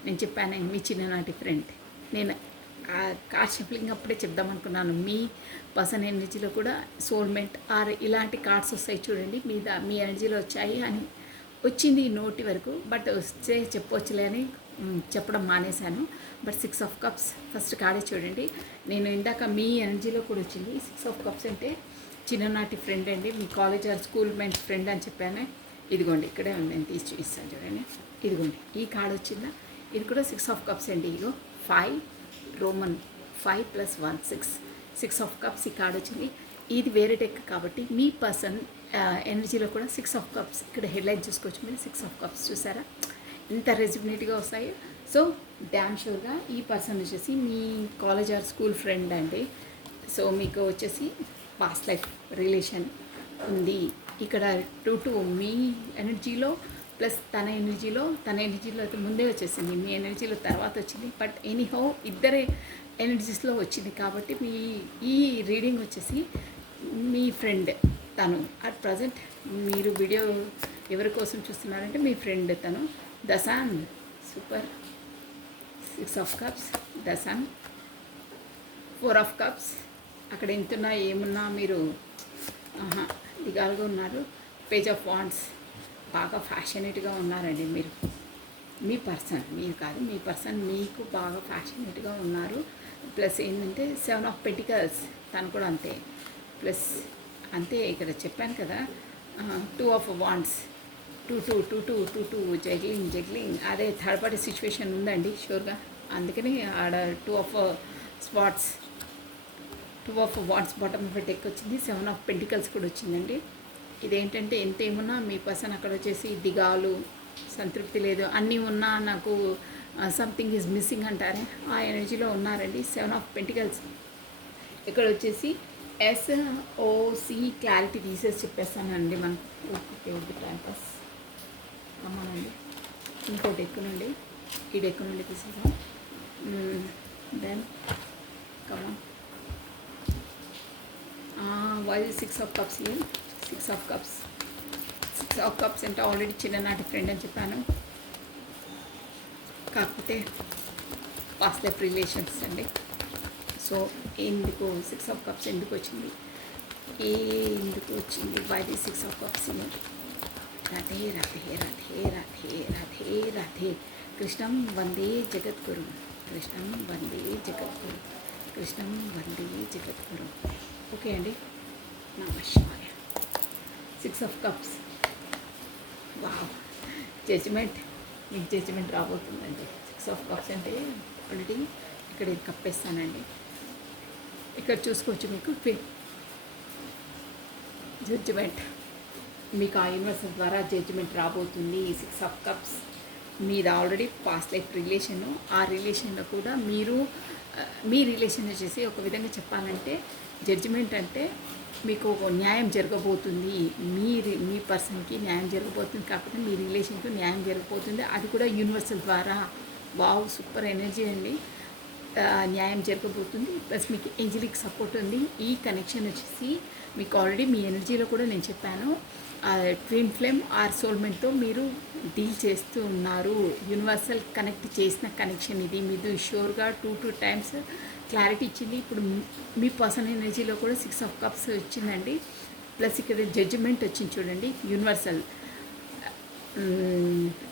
నేను చెప్పాను మీ చిన్ననాటి ఫ్రెండ్. నేను కార్డ్ షఫలింగ్ అప్పుడే చెప్దామనుకున్నాను. మీ పర్సన్ ఎనర్జీలో కూడా సోల్మేట్ ఆర్ ఇలాంటి కార్డ్స్ వస్తాయి చూడండి, మీ ఎనర్జీలో వచ్చాయి అని వచ్చింది నోటి వరకు. బట్ వస్తే చెప్పవచ్చులే అని చెప్పడం మానేశాను. బట్ 6 of Cups ఫస్ట్ కార్డే చూడండి. నేను ఇందాక మీ ఎనర్జీలో కూడా వచ్చింది. 6 of Cups అంటే చిన్ననాటి ఫ్రెండ్ అండి, మీ college or school mate friend అని చెప్పాను. ఇదిగోండి ఇక్కడే ఉంది, నేను తీసి చూపిస్తాను చూడండి. ఇదిగోండి ఈ కార్డ్ వచ్చిందా, ఇది కూడా 6 of Cups అండి. ఇదిగో 5 రోమన్ 5 + 1 6 of Cups ఈ కార్డ్ వచ్చింది. ఇది వేరే డెక్ కాబట్టి మీ పర్సన్ ఎనర్జీలో కూడా 6 of Cups. ఇక్కడ హెడ్లైన్ చూసుకోవచ్చు మీరు. 6 of Cups చూసారా ఎంత రెజిబిలిటీగా వస్తాయో. సో డ్యామ్ షూర్గా ఈ పర్సన్ వచ్చేసి మీ కాలేజ్ ఆర్ స్కూల్ ఫ్రెండ్ అండి. సో మీకు వచ్చేసి పాస్ట్ లైఫ్ రిలేషన్ ఉంది ఇక్కడ. 2 మీ ఎనర్జీలో ప్లస్ తన ఎనర్జీలో అయితే ముందే వచ్చేసింది, మీ ఎనర్జీలో తర్వాత వచ్చింది. బట్ ఎనీహౌ ఇద్దరే ఎనర్జీస్లో వచ్చింది కాబట్టి మీ ఈ రీడింగ్ వచ్చేసి మీ ఫ్రెండ్ తను. అట్ ప్రజెంట్ మీరు వీడియో ఎవరి కోసం చూస్తున్నారంటే మీ ఫ్రెండ్ తను. The sun super. 6 of Cups, the sun. 4 of Cups. అక్కడ ఎంతున్నా ఏమున్నా మీరు దిగాలుగా ఉన్నారు. Page of wands. బాగా ఫ్యాషనేట్గా ఉన్నారండి మీరు. మీ పర్సన్, మీరు కాదు, మీ పర్సన్ మీకు బాగా ఫ్యాషనేట్గా ఉన్నారు. ప్లస్ ఏంటంటే 7 of Pentacles తను కూడా అంతే. ప్లస్ అంతే ఇక్కడ చెప్పాను కదా 2 of Wands. 2 జగ్లింగ్ అదే థర్డ్ పార్టీ సిచ్యువేషన్ ఉందండి షూర్గా. అందుకని ఆడ 2 of Swords, 2 of Wands bottom of deck వచ్చింది. 7 of Pentacles కూడా వచ్చిందండి. ఇదేంటంటే ఎంత ఏమున్నా మీ పర్సన్ అక్కడ వచ్చేసి దిగాలు, సంతృప్తి లేదు, అన్నీ ఉన్నా నాకు సంథింగ్ ఈజ్ మిస్సింగ్ అంటారే ఆ ఎనర్జీలో ఉన్నారండి. 7 of Pentacles. ఇక్కడ వచ్చేసి SOC క్లారిటీ తీసేసి చెప్పేస్తానండి మనం. ఓకే టైం పాస్ అమ్మానండి. ఇంకో డెక్ నుండి ఈ డెక్ నుండి తీసేసాం. Then comma was 6 of Cups. 6 of Cups. 6 of Cups అంటే ఆల్రెడీ చిన్ననాటి ఫ్రెండ్ అని చెప్పాను. కాకపోతే పాస్ట్ లైఫ్ రిలేషన్స్ అండి. సో ఎందుకు 6 of Cups ఎందుకు వచ్చింది, ఎందుకు వచ్చింది, why the 6 of Cups? Radhe Radhe Radhe Radhe Radhe Radhe. కృష్ణం వందే జగద్గురు, కృష్ణం వందే జగద్గురు, కృష్ణం వందే జగద్గురు. ఓకే అండి. నమ శివాయ. 6 of Cups. Wow, judgement. మీకు జడ్జిమెంట్ రాబోతుందండి. 6 of Cups అంటే ఆల్రెడీ ఇక్కడ ఇది కప్పేస్తానండి. ఇక్కడ చూసుకోవచ్చు మీకు జడ్జిమెంట్. మీకు ఆ యూనివర్సల్ ద్వారా జడ్జిమెంట్ రాబోతుంది. 6 of Cups మీద ఆల్రెడీ పాస్ట్ లైఫ్ రిలేషను. ఆ రిలేషన్లో కూడా మీరు మీ రిలేషన్ వచ్చేసి ఒక విధంగా చెప్పాలంటే జడ్జిమెంట్ అంటే మీకు న్యాయం జరగబోతుంది. మీ పర్సన్కి న్యాయం జరగబోతుంది, కాకపోతే మీ రిలేషన్కి న్యాయం జరగబోతుంది. అది కూడా యూనివర్సల్ ద్వారా. వావ్, సూపర్ ఎనర్జీ అండి. న్యాయం జరగబోతుంది. ప్లస్ మీకు ఏంజలిక్ సపోర్ట్ ఉంది. ఈ కనెక్షన్ వచ్చేసి మీకు ఆల్రెడీ మీ ఎనర్జీలో కూడా నేను చెప్పాను, ట్విన్ ఫ్లేమ్ ఆర్ సోల్మెంట్తో మీరు డీల్ చేస్తూ ఉన్నారు. యూనివర్సల్ కనెక్ట్ చేసిన కనెక్షన్ ఇది. మీరు షూర్గా 2 times క్లారిటీ ఇచ్చింది. ఇప్పుడు మీ పర్సనల్ ఎనర్జీలో కూడా 6 of Cups వచ్చిందండి. ప్లస్ ఇక్కడ జడ్జిమెంట్ వచ్చింది చూడండి, universal,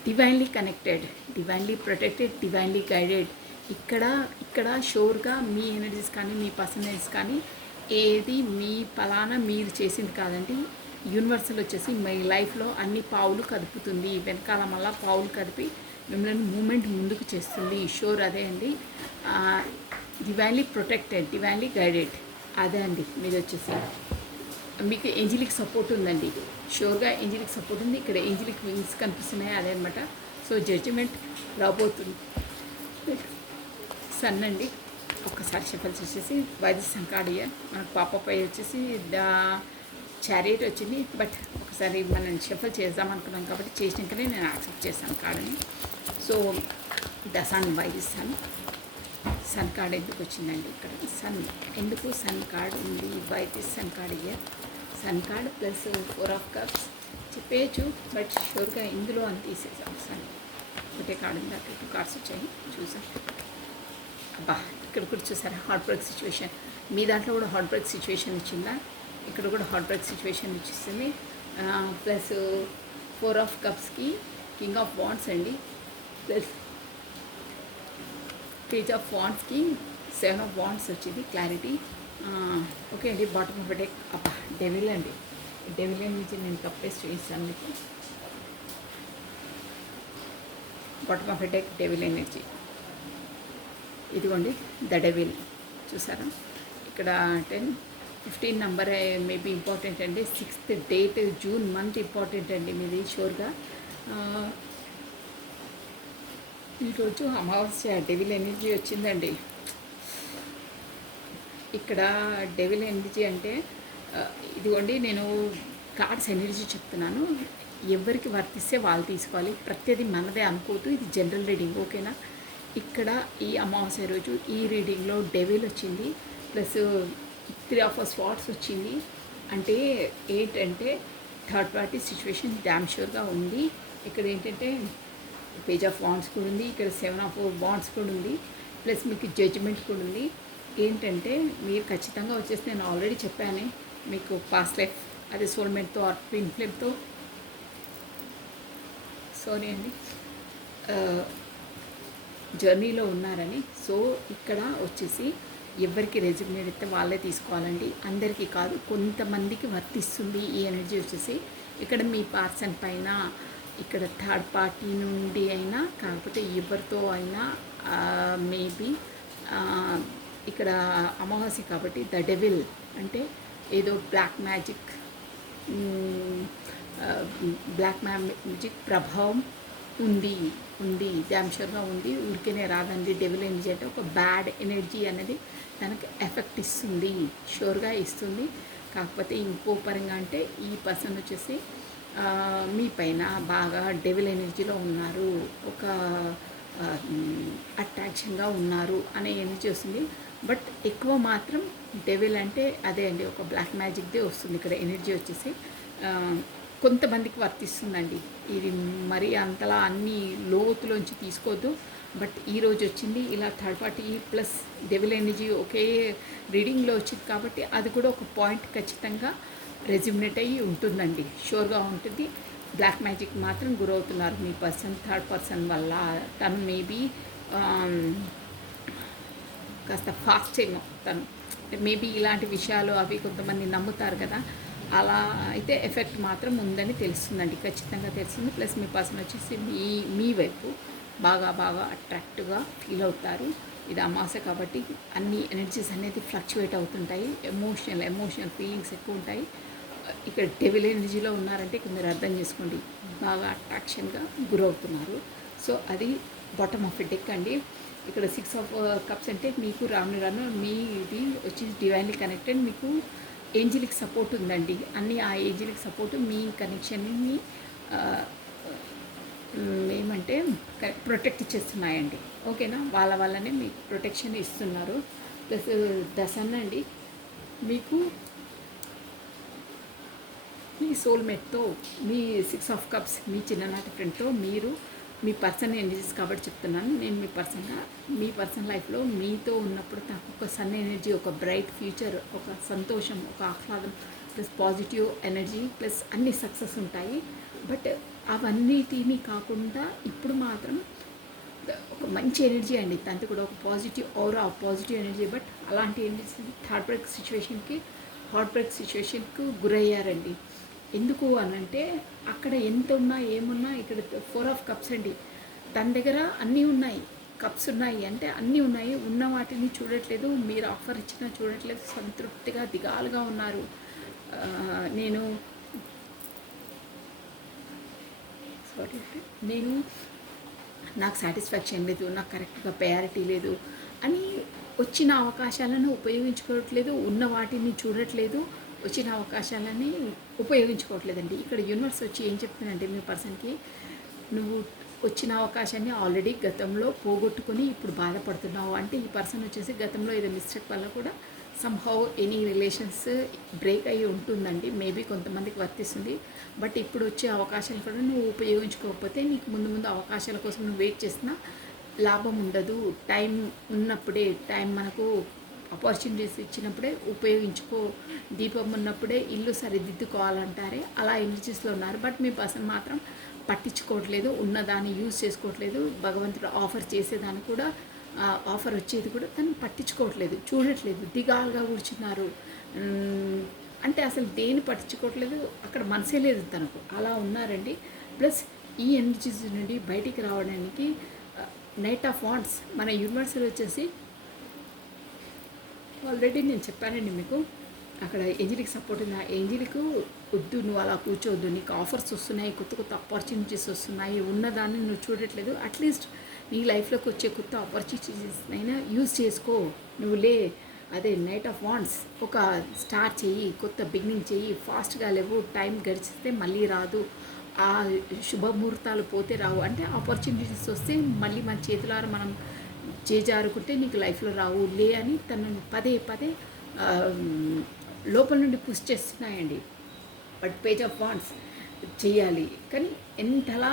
divinely connected, divinely protected, divinely guided. ఇక్కడ ఇక్కడ షోర్గా మీ ఎనర్జీస్ కానీ మీ పర్సనల్స్ కానీ ఏది మీ పలానా మీరు చేసింది కాదండి. యూనివర్సల్ వచ్చేసి మీ లైఫ్లో అన్ని పావులు కదుపుతుంది, వెనకాల మళ్ళా పావులు కదిపి మిమ్మల్ని మూమెంట్ ముందుకు చేస్తుంది. షోర్ అదే అండి, డివైన్లీ ప్రొటెక్టెడ్, డివైన్లీ గైడెడ్, అదే అండి. మీది వచ్చేసి మీకు ఏంజిలిక్ సపోర్ట్ ఉందండి, షూర్గా ఏంజిలిక్ సపోర్ట్ ఉంది. ఇక్కడ ఏంజిలిక్ వింగ్స్ కనిపిస్తున్నాయి, అదే అనమాట. సో జడ్జిమెంట్ రాబోతుంది. సన్ అండి, ఒక్కసారి షఫల్స్ వచ్చేసి వైద్య సంకాడియ, మనకు పాపపై వచ్చేసి ద చారియట్ వచ్చింది. బట్ ఒకసారి మనం షఫల్ చేద్దాం అనుకున్నాం కాబట్టి చేసినాకనే నేను యాక్సెప్ట్ చేశాను కార్డుని. So the sun why the sun card ఎందుకు వచ్చిందండి ఇక్కడ? సన్ ఎందుకు సన్ కార్డ్ ఉంది? Why the sun card here sun card plus 4 of cups చెప్పేయచ్చు, బట్ షూర్గా ఇందులో అని తీసేసాం. సన్ ఒకటే కార్డు ఉంది, అక్కడ 2 కార్డ్స్ వచ్చాయి చూసాం. అబ్బా ఇక్కడ కూడా చూసారా హార్ట్ బ్రేక్ సిచ్యువేషన్. మీ దాంట్లో కూడా హార్ట్ బ్రేక్ సిచ్యువేషన్ ఇచ్చిందా? ఇక్కడ కూడా హార్ట్ బ్రేక్ సిచ్యువేషన్ ఇచ్చేస్తుంది. ప్లస్ 4 ఆఫ్ కప్స్కి కింగ్ ఆఫ్ వాండ్స్ అండి, ప్లస్ పేజ్ ఆఫ్ వాండ్స్కి 7 ఆఫ్ వాండ్స్ వచ్చింది, క్లారిటీ. ఓకే అండి, బాటమ్ ఆఫ్ డెక్. అబ్బా డెవిల్ అండి, డెవిల్ నుంచి నేను కప్పేసి చూపిస్తాను మీకు. Bottom of deck devil energy, ఇదిగోండి ద డెవిల్ చూసారా. ఇక్కడ 10, 15 నెంబర్ మేబీ ఇంపార్టెంట్ అండి. 6th date June month important అండి మీది షూర్గా. ఈరోజు అమావాస్య, డెవిల్ ఎనర్జీ వచ్చిందండి. ఇక్కడ డెవిల్ ఎనర్జీ అంటే ఇదిగోండి, నేను కార్డ్స్ ఎనర్జీ చెప్తున్నాను, ఎవరికి వర్తిస్తే వాళ్ళు తీసుకోవాలి, ప్రతిదీ మనదే అనుకోవద్దు. ఇది జనరల్ రీడింగ్, ఓకేనా. ఇక్కడ ఈ అమావాస్య రోజు ఈ రీడింగ్లో డెవిల్ వచ్చింది, ప్లస్ 3 ఆఫ్ స్వాట్స్ వచ్చింది. అంటే ఏంటంటే థర్డ్ పార్టీ సిచ్యువేషన్ డ్యామ్ షూర్గా ఉంది. ఇక్కడ ఏంటంటే పేజ్ ఆఫ్ వాండ్స్ కూడా ఉంది, ఇక్కడ 7 ఆఫ్ వాండ్స్ కూడా ఉంది, ప్లస్ మీకు జడ్జిమెంట్ కూడా ఉంది. ఏంటంటే మీరు ఖచ్చితంగా వచ్చేసి నేను ఆల్రెడీ చెప్పాను మీకు పాస్ట్ లైఫ్, అదే సోల్మేట్తో ఆర్ ట్విన్ ఫ్లేమ్తో, సారీ అండి, జర్నీలో ఉన్నారని. సో ఇక్కడ వచ్చేసి ఎవరికి రెజ్యూమేట్ అయితే వాళ్ళే తీసుకోవాలండి, అందరికీ కాదు, కొంతమందికి వర్తిస్తుంది ఈ ఎనర్జీ వచ్చేసి. ఇక్కడ మీ పర్సన్ పైన, ఇక్కడ థర్డ్ పార్టీ నుండి అయినా కాకపోతే ఎవరితో అయినా మేబీ ఇక్కడ అమావాస్య కాబట్టి ద డెవిల్ అంటే ఏదో బ్లాక్ మ్యాజిక్ ప్రభావం ఉంది డ్యామ్ షూర్గా ఉంది. ఊరికేనే రాదండి. డెవిల్ ఎనర్జీ అంటే ఒక బ్యాడ్ ఎనర్జీ అనేది తనకు ఎఫెక్ట్ ఇస్తుంది, షూర్గా ఇస్తుంది. కాకపోతే ఇంకో పరంగా అంటే ఈ పర్సన్ వచ్చేసి మీ పైన బాగా డెవిల్ ఎనర్జీలో ఉన్నారు, ఒక అట్రాక్షన్గా ఉన్నారు అనే ఎనర్జీ వస్తుంది. బట్ ఎక్కువ మాత్రం డెవిల్ అంటే అదే అండి, ఒక బ్లాక్ మ్యాజిక్దే వస్తుంది ఇక్కడ ఎనర్జీ వచ్చేసి. కొంతమందికి వర్తిస్తుందండి ఇది, మరి అంతలా అన్ని లోతులోంచి తీసుకోవద్దు. బట్ ఈరోజు వచ్చింది ఇలా third party plus devil energy ఒకే రీడింగ్లో వచ్చింది కాబట్టి అది కూడా ఒక పాయింట్ ఖచ్చితంగా రెజ్యూమినేట్ అయ్యి ఉంటుందండి, షూర్గా ఉంటుంది. బ్లాక్ మ్యాజిక్ మాత్రం గురవుతున్నారు మీ పర్సన్, థర్డ్ పర్సన్ వల్ల. తను మేబీ కాస్త ఫాస్ట్ ఏమో, తను మేబీ ఇలాంటి విషయాలు అవి కొంతమంది నమ్ముతారు కదా, అలా అయితే ఎఫెక్ట్ మాత్రం ఉందని తెలుస్తుందండి, ఖచ్చితంగా తెలుస్తుంది. ప్లస్ మీ పర్సన్ వచ్చేసి మీ వైపు బాగా అట్రాక్టివ్గా ఫీల్ అవుతారు. ఇది అమావాస్య కాబట్టి అన్ని ఎనర్జీస్ అనేది ఫ్లక్చువేట్ అవుతుంటాయి, ఎమోషనల్ ఫీలింగ్స్ ఎక్కువ ఉంటాయి. ఇక్కడ డెవిల్ ఎనర్జీలో ఉన్నారంటే కొందరు అర్థం చేసుకోండి, బాగా అట్రాక్షన్గా గురవుతున్నారు. సో అది బాటమ్ ఆఫ్ డెక్ అండి. ఇక్కడ 6 ఆఫ్ కప్స్ అంటే మీకు రాను మీది వచ్చి డివైన్లీ కనెక్టెడ్, మీకు ఏంజిలిక్ సపోర్ట్ ఉందండి. అన్ని ఆ ఏంజిలిక్ సపోర్ట్ మీ కనెక్షన్ని ఏమంటే ప్రొటెక్ట్ చేస్తున్నాయండి, ఓకేనా. వాళ్ళ వల్లనే మీకు ప్రొటెక్షన్ ఇస్తున్నారు. ప్లస్ ద సన్ అండి, మీకు మీ సోల్మేట్తో, మీ 6 ఆఫ్ కప్స్ మీ చిన్ననాటి ఫ్రెండ్తో మీరు మీ పర్సన్ ఎనర్జీస్ కాబట్టి చెప్తున్నాను. నేను మీ పర్సన్ లైఫ్లో మీతో ఉన్నప్పుడు నాకు ఒక సన్ ఎనర్జీ, ఒక బ్రైట్ ఫ్యూచర్, ఒక సంతోషం, ఒక ఆహ్లాదం, ప్లస్ పాజిటివ్ ఎనర్జీ, ప్లస్ అన్ని సక్సెస్ ఉంటాయి. బట్ అవన్నిటిని కాకుండా ఇప్పుడు మాత్రం ఒక మంచి ఎనర్జీ అండి, దాంతో కూడా ఒక పాజిటివ్ ఔరా, పాజిటివ్ ఎనర్జీ. బట్ అలాంటి ఎనర్జీ హార్ట్ బ్రేక్ సిచ్యువేషన్కు గురయ్యారండి. ఎందుకు అనంటే అక్కడ ఎంత ఉన్నా ఏమున్నా ఇక్కడ 4 ఆఫ్ కప్స్ అండి. తన దగ్గర అన్నీ ఉన్నాయి, కప్స్ ఉన్నాయి అంటే అన్నీ ఉన్నాయి, ఉన్న వాటిని చూడట్లేదు, మీరు ఆఫర్ ఇచ్చినా చూడట్లేదు, సంతృప్తిగా దిగాలుగా ఉన్నారు. నేను నాకు సాటిస్ఫాక్షన్ లేదు, నాకు కరెక్ట్గా ప్రయారిటీ లేదు అని వచ్చిన అవకాశాలను ఉపయోగించుకోవట్లేదు, ఉన్న వాటిని చూడట్లేదు, వచ్చిన అవకాశాలని ఉపయోగించుకోవట్లేదండి. ఇక్కడ యూనివర్స్ వచ్చి ఏం చెప్తుందంటే మీ పర్సన్కి, నువ్వు వచ్చిన అవకాశాన్ని ఆల్రెడీ గతంలో పోగొట్టుకొని ఇప్పుడు బాధపడుతున్నావు అంటే ఈ పర్సన్ వచ్చేసి గతంలో ఏదో మిస్టేక్ వల్ల కూడా సమ్హౌ ఎనీ రిలేషన్స్ బ్రేక్ అయ్యి ఉంటుందండి. మేబీ కొంతమందికి వర్తిస్తుంది. బట్ ఇప్పుడు వచ్చే అవకాశాలు కూడా నువ్వు ఉపయోగించుకోకపోతే నీకు ముందు అవకాశాల కోసం నువ్వు వెయిట్ చేసినా లాభం ఉండదు. టైం ఉన్నప్పుడే, టైం మనకు ఆపర్చునిటీస్ ఇచ్చినప్పుడే ఉపయోగించుకో, దీపం ఉన్నప్పుడే ఇల్లు సరిదిద్దుకోవాలంటారే అలా ఎనర్జీస్లో ఉన్నారు. బట్ మీ పర్సన్ మాత్రం పట్టించుకోవట్లేదు, ఉన్నదాన్ని యూజ్ చేసుకోవట్లేదు. భగవంతుడు ఆఫర్ చేసేదాన్ని కూడా, ఆఫర్ వచ్చేది కూడా తను పట్టించుకోవట్లేదు, చూడట్లేదు, దిగాలుగా కూర్చున్నారు. అంటే అసలు దేని పట్టించుకోవట్లేదు, అక్కడ మనసే లేదు తనకు, అలా ఉన్నారండి. ప్లస్ ఈ ఎనర్జీస్ నుండి బయటికి రావడానికి నైట్ ఆఫ్ వాండ్స్ మన యూనివర్సల్ వచ్చేసి ఆల్రెడీ నేను చెప్పానండి మీకు, అక్కడ ఏంజిల్కి సపోర్ట్ ఉంది. ఆ ఏంజిల్కు వద్దు, నువ్వు అలా కూర్చోవద్దు, నీకు ఆఫర్స్ వస్తున్నాయి, కొత్త ఆపర్చునిటీస్ వస్తున్నాయి, ఉన్నదాన్ని నువ్వు చూడట్లేదు, అట్లీస్ట్ నీ లైఫ్లోకి వచ్చే కొత్త ఆపర్చునిటీస్ అయినా యూజ్ చేసుకో, నువ్వు అదే నైట్ ఆఫ్ వాండ్స్ ఒక స్టార్ట్ చెయ్యి, కొత్త బిగినింగ్ చెయ్యి, ఫాస్ట్గా లేవు, టైం గడిచితే మళ్ళీ రాదు, ఆ శుభముహూర్తాలు పోతే రావు. అంటే ఆపర్చునిటీస్ వస్తే మళ్ళీ మన చేతులారా మనం చేజారుకుంటే నీకు లైఫ్లో రావు అని తనను పదే లోపల నుండి పుష్ చేస్తున్నాయండి. బట్ పేజ్ ఆఫ్ వాండ్స్ చేయాలి, కానీ ఎంతలా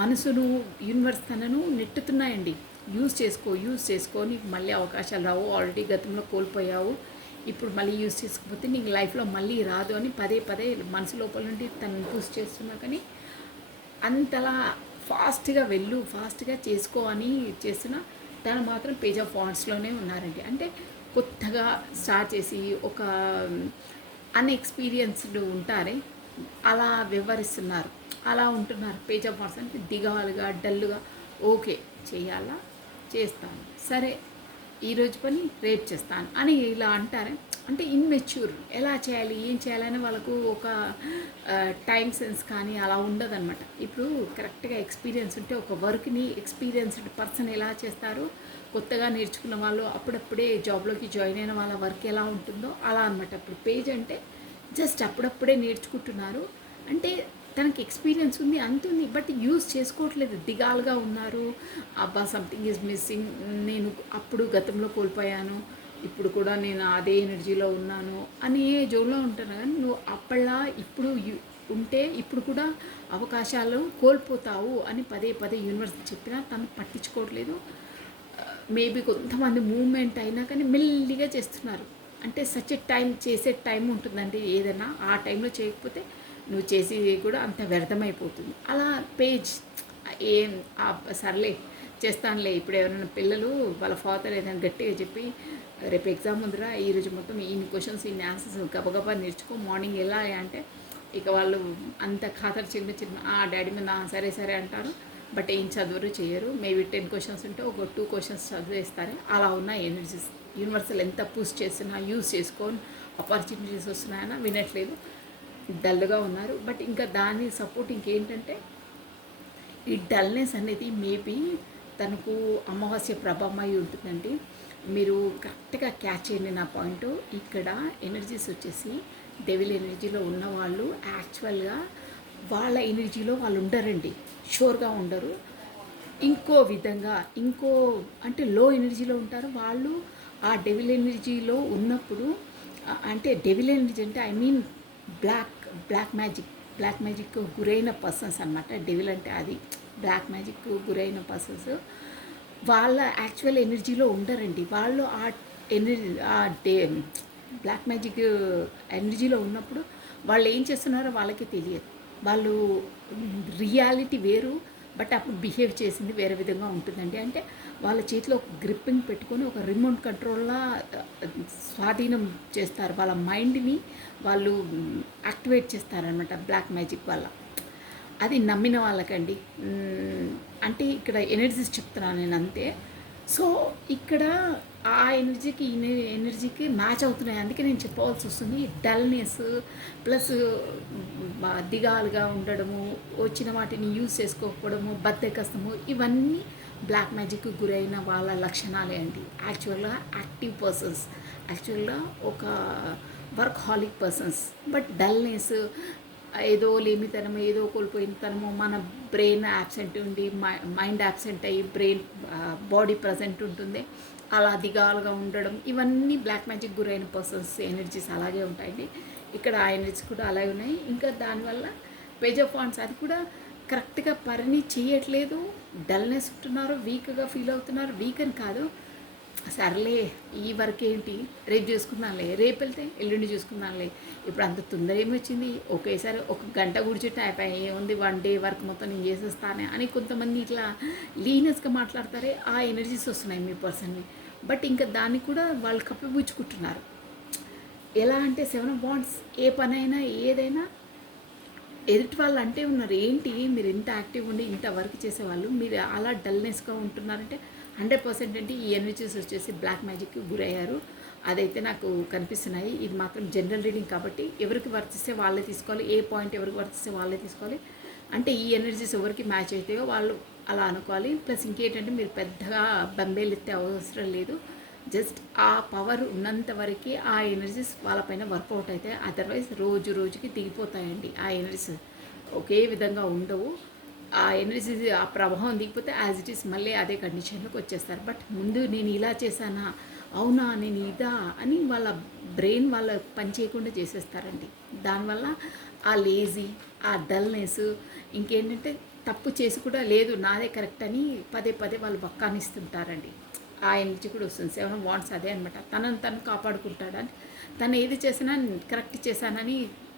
మనసును యూనివర్స్ తనను నెట్టుతున్నాయండి. యూజ్ చేసుకో, నీకు మళ్ళీ అవకాశాలు రావు, ఆల్రెడీ గతంలో కోల్పోయావు, ఇప్పుడు మళ్ళీ యూజ్ చేసుకోకపోతే నీకు లైఫ్లో మళ్ళీ రాదు అని పదే మనసు లోపల నుండి తనను పుష్ చేస్తున్నా, కానీ అంతలా ఫాస్ట్గా చేసుకో అని చేస్తున్నా తను మాత్రం పేజ్ ఆఫ్ వాండ్స్లోనే ఉన్నారండి. అంటే కొత్తగా స్టార్ట్ చేసి ఒక అన్ఎక్స్పీరియన్స్డ్ ఉంటారే అలా వ్యవహరిస్తున్నారు, అలా ఉంటున్నారు. పేజ్ ఆఫ్ వాండ్స్ అంటే దిగాలుగా, డల్లుగా, ఓకే చేయాలా చేస్తాను, సరే ఈరోజు పని రేపు చేస్తాను అని ఇలా అంటారే. అంటే ఇన్మెచ్యూర్, ఎలా చేయాలి ఏం చేయాలని వాళ్ళకు ఒక టైం సెన్స్ కానీ అలా ఉండదన్నమాట. ఇప్పుడు కరెక్ట్గా ఎక్స్పీరియన్స్ ఉంటే ఒక వర్క్ని ఎక్స్పీరియన్స్డ్ పర్సన్ ఎలా చేస్తారు, కొత్తగా నేర్చుకున్న వాళ్ళు అప్పుడప్పుడే జాబ్లోకి జాయిన్ అయిన వాళ్ళ వర్క్ ఎలా ఉంటుందో అలా అనమాట. ఇప్పుడు పేజ్ అంటే జస్ట్ అప్పుడప్పుడే నేర్చుకుంటున్నారు, అంటే తనకి ఎక్స్పీరియన్స్ ఉంది, అంతుంది, బట్ యూజ్ చేసుకోవట్లేదు, దిగాలుగా ఉన్నారు. అబ్బా సంథింగ్ ఈజ్ మిస్సింగ్, నేను అప్పుడు గతంలో కోల్పోయాను, ఇప్పుడు కూడా నేను అదే ఎనర్జీలో ఉన్నాను అని జోన్లో ఉంటాను. కానీ నువ్వు అప్పలా ఇప్పుడు ఉంటే ఇప్పుడు కూడా అవకాశాలు కోల్పోతావు అని పదే యూనివర్స్ చెప్పినా తను పట్టించుకోవట్లేదు. మేబీ కొంతమంది మూవ్మెంట్ అయినా కానీ మెల్లిగా చేస్తున్నారు. అంటే సచ్ టైం, చేసే టైం ఉంటుందండి, ఏదైనా ఆ టైంలో చేయకపోతే నువ్వు చేసేది కూడా అంత వ్యర్థమైపోతుంది. అలా పేజ్ ఏం సర్లే చేస్తానులే, ఇప్పుడు ఎవరైనా పిల్లలు వాళ్ళ ఫాదర్ ఏదైనా గట్టిగా చెప్పి రేపు ఎగ్జామ్ ఉందిరా, ఈరోజు మొత్తం ఇన్ని క్వశ్చన్స్ ఇన్ని ఆన్సర్స్ గబగబా నేర్చుకో, మార్నింగ్ ఎలా అంటే ఇక వాళ్ళు అంత ఖాతరు చిన్న డాడీ మీద సరే అంటారు, బట్ ఏం చదువురు చేయరు. మేబీ 10 క్వశ్చన్స్ ఉంటే ఒక 2 క్వశ్చన్స్ చదివేస్తారు. అలా ఉన్న ఎనర్జీస్ యూనివర్సల్ ఎంత పుష్ చేస్తున్నా, యూజ్ చేసుకొని ఆపర్చునిటీస్ వస్తున్నాయన్నా వినట్లేదు, డల్గా ఉన్నారు. బట్ ఇంకా దాని సపోర్ట్ ఇంకేంటంటే ఈ డల్నెస్ అనేది మేబీ తనకు అమావాస్య ప్రభావం అయి ఉంటుందండి. మీరు కరెక్ట్గా క్యాచ్ చేయండి నా పాయింట్. ఇక్కడ ఎనర్జీస్ వచ్చేసి డెవిల్ ఎనర్జీలో ఉన్నవాళ్ళు యాక్చువల్గా వాళ్ళ ఎనర్జీలో వాళ్ళు ఉండరండి, షూర్గా ఉండరు. ఇంకో విధంగా అంటే లో ఎనర్జీలో ఉంటారు వాళ్ళు. ఆ డెవిల్ ఎనర్జీలో ఉన్నప్పుడు, అంటే డెవిల్ ఎనర్జీ అంటే ఐ మీన్ బ్లాక్ మ్యాజిక్ గురైన పర్సన్స్ అనమాట. డెవిల్ అంటే అది బ్లాక్ మ్యాజిక్ గురైన పర్సన్స్ వాళ్ళ యాక్చువల్ ఎనర్జీలో ఉండరండి. వాళ్ళు ఆ ఎనర్జీ ఆ డే బ్లాక్ మ్యాజిక్ ఎనర్జీలో ఉన్నప్పుడు వాళ్ళు ఏం చేస్తున్నారో వాళ్ళకి తెలియదు. వాళ్ళు రియాలిటీ వేరు, బట్ అప్పుడు బిహేవ్ చేసింది వేరే విధంగా ఉంటుందండి. అంటే వాళ్ళ చేతిలో ఒక గ్రిప్పింగ్ పెట్టుకొని ఒక రిమోట్ కంట్రోల్లా స్వాధీనం చేస్తారు. వాళ్ళ మైండ్ని వాళ్ళు యాక్టివేట్ చేస్తారనమాట బ్లాక్ మ్యాజిక్ వల్ల. అది నమ్మిన వాళ్ళకండి. అంటే ఇక్కడ ఎనర్జీస్ చెప్తున్నాను నేను అంతే. సో ఇక్కడ ఆ ఎనర్జీకి ఈ ఎనర్జీకి మ్యాచ్ అవుతున్నాయి. అందుకే నేను చెప్పవలసి వస్తుంది. డల్నెస్ ప్లస్ దిగాలుగా ఉండడము, వచ్చిన వాటిని యూజ్ చేసుకోకపోవడము, బద్దకస్తము, ఇవన్నీ బ్లాక్ మ్యాజిక్ గురైన వాళ్ళ లక్షణాలే అండి. యాక్చువల్గా యాక్టివ్ పర్సన్స్, యాక్చువల్గా ఒక వర్క్ హాలిక్ పర్సన్స్, బట్ డల్నెస్, ఏదో లేమితనము, ఏదో కోల్పోయిన తనము, మన బ్రెయిన్ యాబ్సెంట్ ఉండి మైండ్ యాబ్సెంట్ అయ్యి బ్రెయిన్ బాడీ ప్రజెంట్ ఉంటుంది, అలా దిగాలుగా ఉండడం, ఇవన్నీ బ్లాక్ మ్యాజిక్ గురైన పర్సన్స్ ఎనర్జీస్ అలాగే ఉంటాయండి. ఇక్కడ ఆ ఎనర్జీస్ కూడా అలాగే ఉన్నాయి. ఇంకా దానివల్ల పేజ్ ఆఫ్ వాండ్స్ అది కూడా కరెక్ట్గా పని చేయట్లేదు, డల్నెస్ ఉంటున్నారు, వీక్గా ఫీల్ అవుతున్నారు. వీక్ అని కాదు, సర్లే ఈ వర్క్ ఏంటి, రేపు చూసుకుందాంలే, రేపు వెళ్తే ఎల్లుండి చూసుకుందాంలే, ఇప్పుడు అంత తొందర ఏమొచ్చింది, ఒకేసారి ఒక గంట కూర్చుంటే అయిపోయి ఏముంది, 1 డే వర్క్ మొత్తం నేను చేసేస్తానే అని కొంతమంది ఇట్లా లీనెస్గా మాట్లాడతారే, ఆ ఎనర్జీస్ వస్తున్నాయి మీ పర్సన్ని. బట్ ఇంకా దాన్ని కూడా వాళ్ళు కప్పిపుచ్చుకుంటున్నారు. ఎలా అంటే 7 ఆఫ్ వాండ్స్, ఏ పనైనా ఏదైనా ఎదుటి వాళ్ళు అంటే ఉన్నారు, ఏంటి మీరు ఇంత యాక్టివ్ ఉండి ఇంత వర్క్ చేసేవాళ్ళు మీరు అలా డల్నెస్గా ఉంటున్నారంటే 100% అంటే ఈ ఎనర్జీస్ వచ్చేసి బ్లాక్ మ్యాజిక్కి గురయ్యారు. అదైతే నాకు కనిపిస్తున్నాయి. ఇది మాత్రం జనరల్ రీడింగ్ కాబట్టి ఎవరికి వర్తిస్తే వాళ్ళే తీసుకోవాలి, ఏ పాయింట్ ఎవరికి వర్తిస్తే వాళ్ళే తీసుకోవాలి. అంటే ఈ ఎనర్జీస్ ఎవరికి మ్యాచ్ అవుతాయో వాళ్ళు అలా అనుకోవాలి. ప్లస్ ఇంకేంటంటే మీరు పెద్దగా బంబేలు ఎత్తే అవసరం లేదు. జస్ట్ ఆ పవర్ ఉన్నంత వరకు ఆ ఎనర్జీస్ వాళ్ళపైన వర్కౌట్ అవుతాయి. అదర్వైజ్ రోజు రోజుకి దిగిపోతాయండి. ఆ ఎనర్జీస్ ఒకే విధంగా ఉండవు. ఆ ఎనర్జీస్ ఆ ప్రభావం దిగిపోతే యాజ్ ఇట్ ఈస్ మళ్ళీ అదే కండిషన్లోకి వచ్చేస్తారు. బట్ ముందు నేను ఇలా చేశానా, అవునా నేను ఇదా అని వాళ్ళ బ్రెయిన్ వాళ్ళ పని చేయకుండా చేసేస్తారండి. దానివల్ల ఆ లేజీ, ఆ డల్నెస్, ఇంకేంటంటే తప్పు చేసి కూడా లేదు నాదే కరెక్ట్ అని పదే పదే వాళ్ళు బక్కానిస్తుంటారండి. ఆ ఎనర్జీ కూడా వస్తుంది. 7 ఆఫ్ వాండ్స్ అదే అనమాట. తనను తను కాపాడుకుంటాడని, తను ఏది చేసినా కరెక్ట్ చేశానని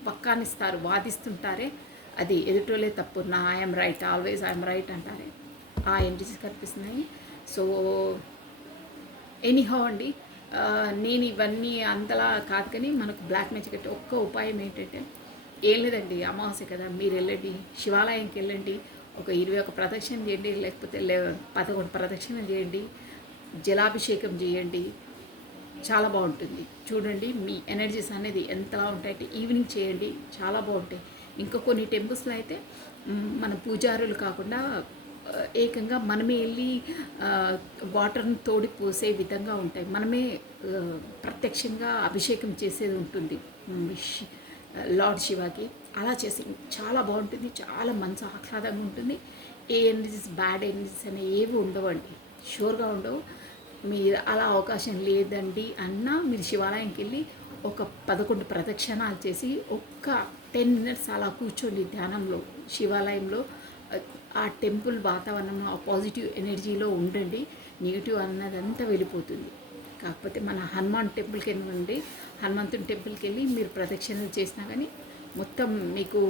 వక్కానిస్తారు, వాదిస్తుంటారే, అది ఎదుటోలే తప్పు, నా I'm right, always I'm right అంటారే, ఆ ఎనర్జీస్ కనిపిస్తున్నాయి. సో ఎనీహౌ అండి, నేను ఇవన్నీ అంతలా కాదు కానీ మనకు బ్లాక్ మ్యాజిక్ అంటే ఒక్క ఉపాయం ఏంటంటే ఏం లేదండి, అమావాస్య కదా, మీరు వెళ్ళండి శివాలయంకి వెళ్ళండి, ఒక 21 ప్రదక్షిణ చేయండి, లేకపోతే 11 ప్రదక్షిణలు చేయండి, జలాభిషేకం చేయండి, చాలా బాగుంటుంది. చూడండి మీ ఎనర్జీస్ అనేది ఎంతలా ఉంటాయంటే ఈవినింగ్ చేయండి, చాలా బాగుంటాయి. ఇంకా కొన్ని టెంపుల్స్లో అయితే మన పూజారులు కాకుండా ఏకంగా మనమే వెళ్ళి వాటర్ని తోడి పోసే విధంగా ఉంటాయి. మనమే ప్రత్యక్షంగా అభిషేకం చేసేది ఉంటుంది లార్డ్ శివకి. అలా చేసి చాలా బాగుంటుంది, చాలా మనసు ఆహ్లాదంగా ఉంటుంది. ఏ ఎనర్జీస్ బ్యాడ్ ఎనర్జీస్ అనేవి ఏవి ఉండవండి, షూర్గా ఉండవు. మీరు అలా అవకాశం లేదండి అన్నా మీరు శివాలయంకి వెళ్ళి ఒక 11 ప్రదక్షిణాలు చేసి ఒక్క 10 minutes అలా కూర్చోండి ధ్యానంలో శివాలయంలో. ఆ టెంపుల్ వాతావరణంలో ఆ పాజిటివ్ ఎనర్జీలో ఉండండి, నెగిటివ్ అన్నదంతా వెళ్ళిపోతుంది. కాకపోతే మన హనుమాన్ టెంపుల్కి వెళ్ళండి, హనుమంతుని టెంపుల్కి వెళ్ళి మీరు ప్రదక్షిణలు చేసినా కానీ మొత్తం మీకు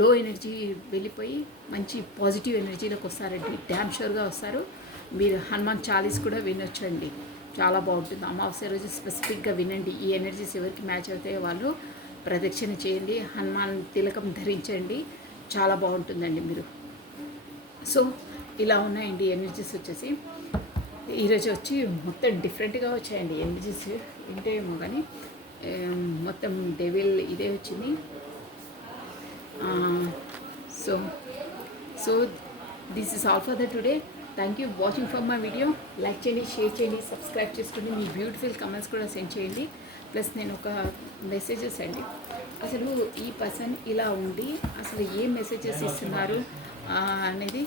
లో ఎనర్జీ వెళ్ళిపోయి మంచి పాజిటివ్ ఎనర్జీలోకి వస్తారండి, డ్యామ్ షూర్గా వస్తారు. మీరు హనుమాన్ చాలీస్ కూడా వినొచ్చండి, చాలా బాగుంటుంది. అమావాస్య రోజు స్పెసిఫిక్గా వినండి, ఈ ఎనర్జీస్ ఎవరికి మ్యాచ్ అవుతాయో వాళ్ళు ప్రదక్షిణ చేయండి, హనుమాన్ తిలకం ధరించండి, చాలా బాగుంటుందండి మీరు. సో ఇలా ఉన్నాయండి ఎనర్జీస్ వచ్చేసి. ఈరోజు వచ్చి మొత్తం డిఫరెంట్గా వచ్చాయండి ఎనర్జీస్, వింటేమో కానీ మొత్తం డెవిల్ ఇదే వచ్చింది. So this is all for the today. Thank you watching for my video. Like చేయండి, షేర్ చేయండి, సబ్స్క్రైబ్ చేసుకోండి, మీ బ్యూటిఫుల్ కమెంట్స్ కూడా సెండ్ చేయండి. ప్లస్ నేను ఒక మెసేజెస్ అండి, అసలు ఈ పర్సన్ ఇలా ఉండి అసలు ఏ మెసేజెస్ ఇస్తున్నారు అనేది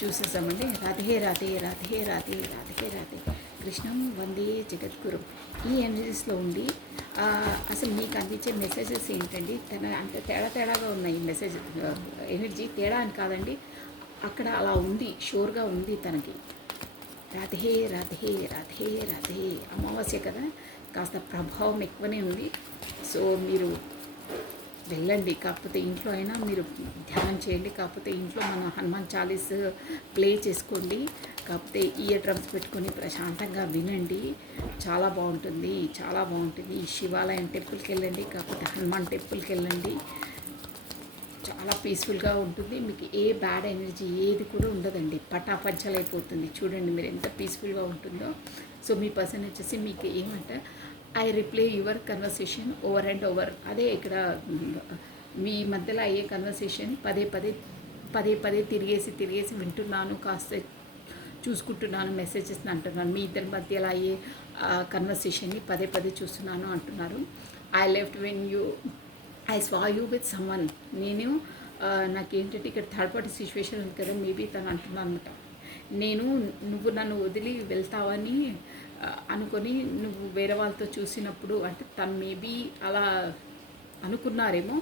చూసేసామండి. రాధే రాధే రాధే రాధే రాధే రాధే కృష్ణం వందే జగద్గురు. ఈ ఎనర్జీస్లో ఉండి అసలు మీకు అందించే మెసేజెస్ ఏంటండి, తన అంటే తేడాగా ఉన్నాయి మెసేజ్ ఎనర్జీ. తేడా అని కాదండి, అక్కడ అలా ఉంది, షూర్గా ఉంది తనకి. రాధే రాధే రాధే రాధే. అమావాస్య కదా, కాస్త ప్రభావం ఎక్కువనే ఉంది. సో మీరు వెళ్ళండి, కాకపోతే ఇంట్లో అయినా మీరు ధ్యానం చేయండి, కాకపోతే ఇంట్లో మన హనుమాన్ చాలీస్ ప్లే చేసుకోండి, కాకపోతే ఇయర్ డ్రమ్స్ పెట్టుకొని ప్రశాంతంగా వినండి. చాలా బాగుంటుంది, చాలా బాగుంటుంది. శివాలయం టెంపుల్కి వెళ్ళండి, కాకపోతే హనుమాన్ టెంపుల్కి వెళ్ళండి. చాలా పీస్ఫుల్గా ఉంటుంది. మీకు ఏ బ్యాడ్ ఎనర్జీ ఏది కూడా ఉండదండి, పటాపంచలైపోతుంది. చూడండి మీరు ఎంత పీస్ఫుల్గా ఉంటుందో. సో మీ పర్సన్ వచ్చేసి మీకు ఏమంటే I replay your conversation over and over. అదే ఇక్కడ మీ మధ్యలో అయ్యే కన్వర్సేషన్ పదే పదే పదే పదే తిరిగేసి వింటున్నాను, కాస్త చూసుకుంటున్నాను, మెసేజెస్ అంటున్నాను. మీ ఇద్దరి మధ్యలో అయ్యే కన్వర్సేషన్ని పదే పదే చూస్తున్నాను అంటున్నారు. I left when you I స్వా యూ విత్ సమ్వన్. నేను నాకేంటంటే ఇక్కడ థర్డ్ పార్టీ సిచ్యువేషన్ ఉంది కదా, మేబీ తను అంటున్నాను అనమాట. నువ్వు నన్ను వదిలి వెళ్తావని అనుకొని నువ్వు వేరే వాళ్ళతో చూసినప్పుడు, అంటే తను మేబీ అలా అనుకున్నారేమో,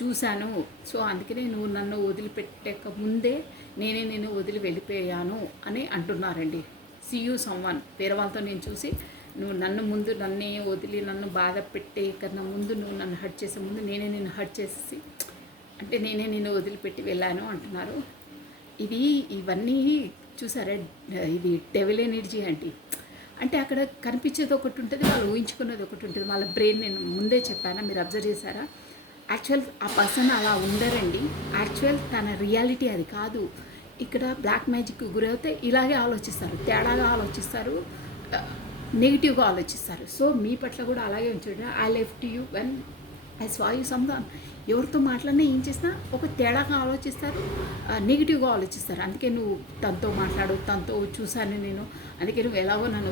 చూశాను. సో అందుకనే నువ్వు నన్ను వదిలిపెట్టక ముందే నేను వదిలి వెళ్ళిపోయాను అని అంటున్నారండి. See you someone. వేరే వాళ్ళతో నేను చూసి నువ్వు నన్నే వదిలి నన్ను బాధ పెట్టే కన్నా ముందు, నువ్వు నన్ను హర్ట్ చేసే ముందు నిన్ను హర్ట్ చేసి, అంటే నిన్ను వదిలిపెట్టి వెళ్ళాను అంటున్నారు. ఇవన్నీ చూసారా, ఇది డెవిల్ ఎనర్జీ అంటే అక్కడ కనిపించేది ఒకటి ఉంటుంది, వాళ్ళు ఊహించుకున్నది ఒకటి ఉంటుంది. వాళ్ళ బ్రెయిన్ నేను ముందే చెప్పానా, మీరు అబ్జర్వ్ చేశారా? యాక్చువల్ ఆ పర్సన్ అలా ఉండరండి. యాక్చువల్ తన రియాలిటీ అది కాదు. ఇక్కడ బ్లాక్ మ్యాజిక్ గురైతే ఇలాగే ఆలోచిస్తారు, తేడాగా ఆలోచిస్తారు, నెగిటివ్గా ఆలోచిస్తారు. సో మీ పట్ల కూడా అలాగే ఉంచండి. I left you when I స్వా యూ సమ్వన్. ఎవరితో మాట్లాడినా ఏం చేసినా ఒక తేడాగా ఆలోచిస్తారు, నెగిటివ్గా ఆలోచిస్తారు. అందుకే నువ్వు తనతో మాట్లాడు, తనతో చూశాను నేను, అందుకే నువ్వు ఎలాగో నన్ను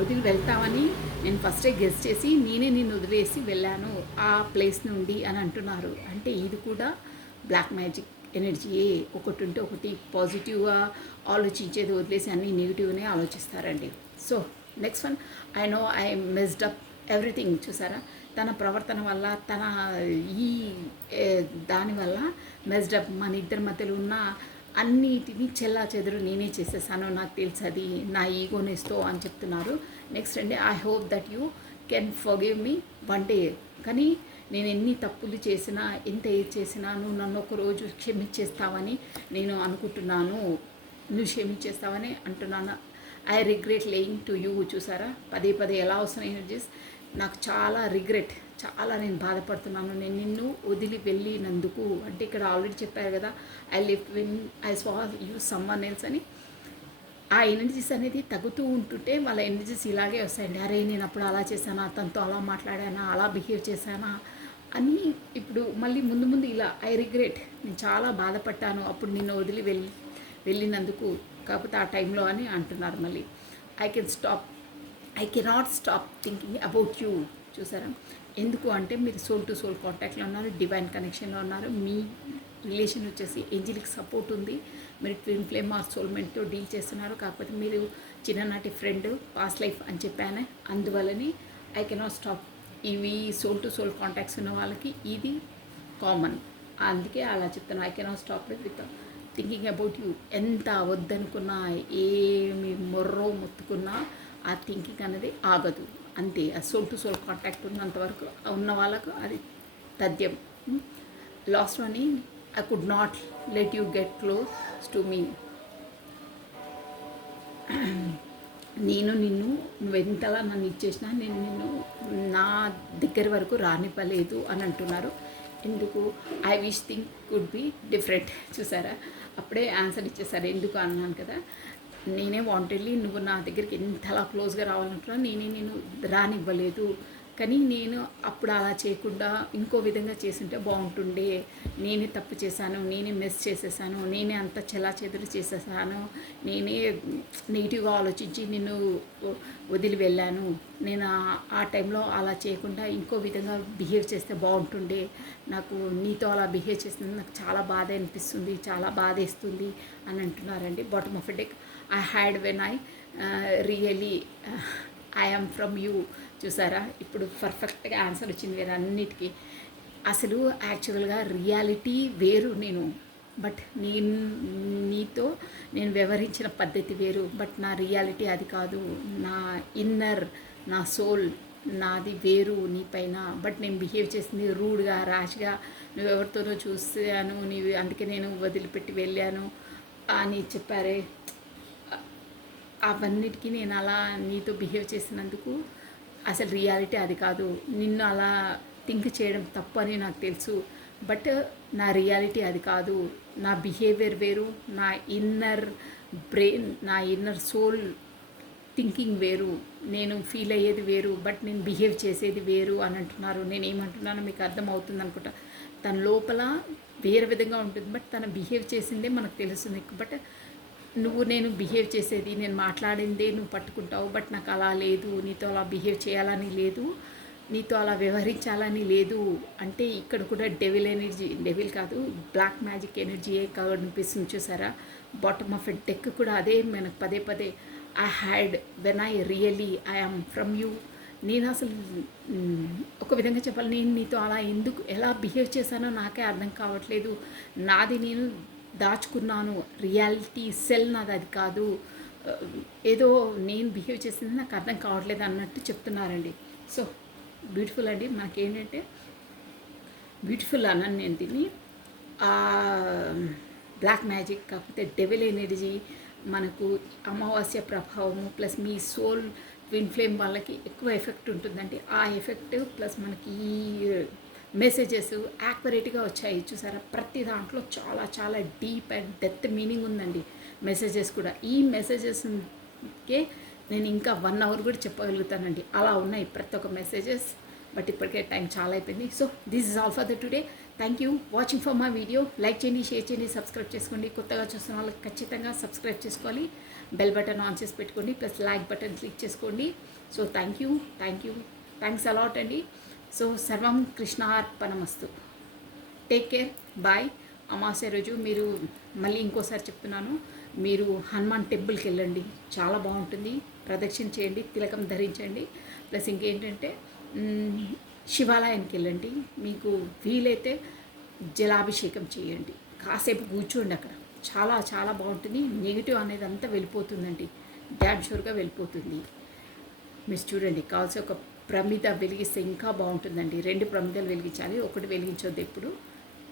వదిలి వెళ్తావని నేను ఫస్టే గెస్ చేసి నిన్ను వదిలేసి వెళ్ళాను ఆ ప్లేస్ నుండి అని అంటున్నారు. అంటే ఇది కూడా బ్లాక్ మ్యాజిక్ ఎనర్జీయే. ఒకటి ఉంటే ఒకటి పాజిటివ్గా ఆలోచించేది వదిలేసి అన్నీ నెగిటివ్నే ఆలోచిస్తారండి. So next one, I know I messed up everything. చూసారా, తన ప్రవర్తన వల్ల, తన ఈ దానివల్ల మెస్డ్ అప్, మన ఇద్దరి మధ్యలో ఉన్న అన్నిటినీ చెల్లా చెదురు నేనే చేసేసాను, నాకు తెలుసు, అది నా ఈగోనేస్తో అని చెప్తున్నారు. నెక్స్ట్ అండి, I hope that you can forgive me one day. కానీ నేను ఎన్ని తప్పులు చేసినా, ఎంత ఏది చేసినా నువ్వు నన్ను ఒకరోజు క్షమించేస్తావని నేను అనుకుంటున్నాను, నువ్వు క్షమించేస్తావని అంటున్నాను. I regret laying to you. చూసారా, పదే పదే ఎలా వస్తున్నాయి ఎనర్జీస్. నాకు చాలా రిగ్రెట్, చాలా నేను బాధపడుతున్నాను నేను నిన్ను వదిలి వెళ్ళినందుకు. అంటే ఇక్కడ ఆల్రెడీ చెప్పారు కదా, ఐ లిఫ్ట్ వెన్ ఐ స్వా యూ సమ్వన్ ఎల్స్ అని. ఆ ఎనర్జీస్ అనేది తగ్గుతూ ఉంటుంటే వాళ్ళ ఎనర్జీస్ ఇలాగే వస్తాయండి. అరే నేను అప్పుడు అలా చేశానా, తనతో అలా మాట్లాడానా, అలా బిహేవ్ చేశానా అని. ఇప్పుడు మళ్ళీ ముందు ఇలా ఐ రిగ్రెట్, నేను చాలా బాధపడ్డాను అప్పుడు నిన్ను వదిలి వెళ్ళినందుకు, కాకపోతే ఆ టైంలో అని అంటున్నారు. మళ్ళీ I cannot stop thinking about you. చూసారా, ఎందుకు అంటే మీరు సోల్ టు సోల్ కాంటాక్ట్లో ఉన్నారు, డివైన్ కనెక్షన్లో ఉన్నారు. మీ రిలేషన్ వచ్చేసి ఏంజిలిక్ సపోర్ట్ ఉంది. మీరు ట్విన్ ఫ్లేమ్ ఆర్ సోల్మెంట్తో డీల్ చేస్తున్నారు, కాకపోతే మీరు చిన్ననాటి ఫ్రెండ్, పాస్ట్ లైఫ్ అని చెప్పాను. అందువలని ఐ కెనాట్ స్టాప్. ఇవి సోల్ టు సోల్ కాంటాక్ట్స్ ఉన్న వాళ్ళకి ఇది కామన్, అందుకే అలా చెప్తాను. I cannot stop with thinking about you. ఎంత వద్దనుకున్నా, ఏమి మొత్తుకున్నా ఆ థింకింగ్ అనేది ఆగదు. అంతే, ఆ సోల్ టు సోల్ కాంటాక్ట్ ఉన్నంతవరకు ఉన్న వాళ్ళకు అది తథ్యం. Last one, I could not let you get close to me. నువ్వెంతలా నన్ను ఇచ్చేసినా నేను నిన్ను నా దగ్గర వరకు రానివ్వలేదు అని అంటున్నారు. ఎందుకు? I wish thing could be different. చూసారా, అప్పుడే ఆన్సర్ ఇచ్చేసారు. ఎందుకు అన్నాను కదా, నేనే వాంటెడ్లీ నువ్వు నా దగ్గరికి ఎంతలా క్లోజ్గా రావాలంటున్నా, నేను రానివ్వలేదు. కానీ నేను అప్పుడు అలా చేయకుండా ఇంకో విధంగా చేస్తుంటే బాగుంటుండే. నేనే తప్పు చేశాను, నేనే మిస్ చేసేసాను, నేనే అంత చెల్లాచెదురు చేసేసాను, నేనే నెగిటివ్గా ఆలోచించి నిన్ను వదిలి వెళ్ళాను. నేను ఆ టైంలో అలా చేయకుండా ఇంకో విధంగా బిహేవ్ చేస్తే బాగుంటుండే. నాకు నీతో అలా బిహేవ్ చేస్తుంది నాకు చాలా బాధ అనిపిస్తుంది, చాలా బాధేస్తుంది అని అంటున్నారండి. Bottom of a deck, I had when I really I am from you. చూసారా, ఇప్పుడు పర్ఫెక్ట్గా ఆన్సర్ వచ్చింది వేరే అన్నిటికీ. అసలు యాక్చువల్గా రియాలిటీ వేరు, నేను బట్ నీతో నేను వ్యవహరించిన పద్ధతి వేరు, బట్ నా రియాలిటీ అది కాదు. నా ఇన్నర్, నా సోల్ నాది వేరు నీ పైన. బట్ నేను బిహేవ్ చేసింది రూడ్గా, ర్యాష్గా, నువ్వెవరితోనో చూసాను, నీవు అందుకే నేను వదిలిపెట్టి వెళ్ళాను అని చెప్పారే. అవన్నిటికీ నేను అలా నీతో బిహేవ్ చేసినందుకు అసలు రియాలిటీ అది కాదు. నిన్ను అలా థింక్ చేయడం తప్పు అని నాకు తెలుసు, బట్ నా రియాలిటీ అది కాదు. నా బిహేవియర్ వేరు, నా ఇన్నర్ బ్రెయిన్, నా ఇన్నర్ సోల్ థింకింగ్ వేరు, నేను ఫీల్ అయ్యేది వేరు, బట్ నేను బిహేవ్ చేసేది వేరు అని అంటున్నారు. నేను ఏమంటున్నానో మీకు అర్థమవుతుంది అనుకుంటా. తన లోపల వేరే విధంగా ఉంటుంది, బట్ తను బిహేవ్ చేసిందే మనకు తెలుస్తుంది. బట్ నేను బిహేవ్ చేసేది, నేను మాట్లాడిందే నువ్వు పట్టుకుంటావు, బట్ నాకు అలా లేదు, నీతో అలా బిహేవ్ చేయాలని లేదు, నీతో అలా వ్యవహరించాలని లేదు అంటే ఇక్కడ కూడా డెవిల్ ఎనర్జీ, డెవిల్ కాదు బ్లాక్ మ్యాజిక్ ఎనర్జీయే కనిపిస్తుంది. చూసారా, బాటమ్ ఆఫ్ ఎ డెక్ కూడా అదే మనకు పదే పదే I had when I really I am from you. నేను అసలు ఒక విధంగా చెప్పాలి, నేను నీతో అలా ఎలా బిహేవ్ చేశానో నాకే అర్థం కావట్లేదు. నాది నేను దాచుకున్నాను, రియాలిటీ సెల్ నాది అది కాదు, ఏదో నేను బిహేవ్ చేసింది నాకు అర్థం కావట్లేదు అన్నట్టు చెప్తున్నారండి. సో బ్యూటిఫుల్ అండి. మనకేంటంటే బ్యూటిఫుల్ అన్నాను నేను దీన్ని. బ్లాక్ మ్యాజిక్ కాకపోతే డెవిల్ ఎనర్జీ మనకు అమావాస్య ప్రభావము ప్లస్ మీ సోల్ ట్విన్ ఫ్లేమ్ వాళ్ళకి ఎక్కువ ఎఫెక్ట్ ఉంటుందండి. ఆ ఎఫెక్ట్ ప్లస్ మనకి ఈ మెసేజెస్ యాక్యురేట్గా వచ్చాయి. చూసారా, ప్రతి దాంట్లో చాలా చాలా డీప్ అండ్ డెప్త్ మీనింగ్ ఉందండి. మెసేజెస్ కూడా ఈ మెసేజెస్కే నేను ఇంకా 1 అవర్ కూడా చెప్పగలుగుతానండి, అలా ఉన్నాయి ప్రతి ఒక్క మెసేజెస్. బట్ ఇప్పటికే టైం చాలా అయిపోయింది. So this is all for the today. Thank you watching for my video. Like చేయండి, షేర్ చేయండి, సబ్స్క్రైబ్ చేసుకోండి. కొత్తగా చూస్తున్న వాళ్ళకి ఖచ్చితంగా సబ్స్క్రైబ్ చేసుకోవాలి, బెల్ బటన్ ఆన్ చేసి పెట్టుకోండి, ప్లస్ లైక్ బటన్ క్లిక్ చేసుకోండి. సో థ్యాంక్స్ అలాట్ అండి. సో సర్వం కృష్ణార్పణమస్తు. Take care, bye. అమావాస్య రోజు మీరు మళ్ళీ ఇంకోసారి చెప్తున్నాను, మీరు హనుమాన్ టెంపుల్కి వెళ్ళండి, చాలా బాగుంటుంది. ప్రదక్షిణ చేయండి, తిలకం ధరించండి. ప్లస్ ఇంకేంటంటే శివాలయానికి వెళ్ళండి, మీకు వీలైతే జలాభిషేకం చేయండి, కాసేపు కూర్చోండి అక్కడ, చాలా చాలా బాగుంటుంది. నెగిటివ్ అనేది అంతా వెళ్ళిపోతుందండి, డ్యామ్ షూర్గా వెళ్ళిపోతుంది. మీరు చూడండి, కావాల్సి ఒక ప్రమిద వెలిగిస్తే ఇంకా బాగుంటుందండి. 2 ప్రమిదలు వెలిగించాలి, ఒకటి వెలిగించొద్దు ఎప్పుడు.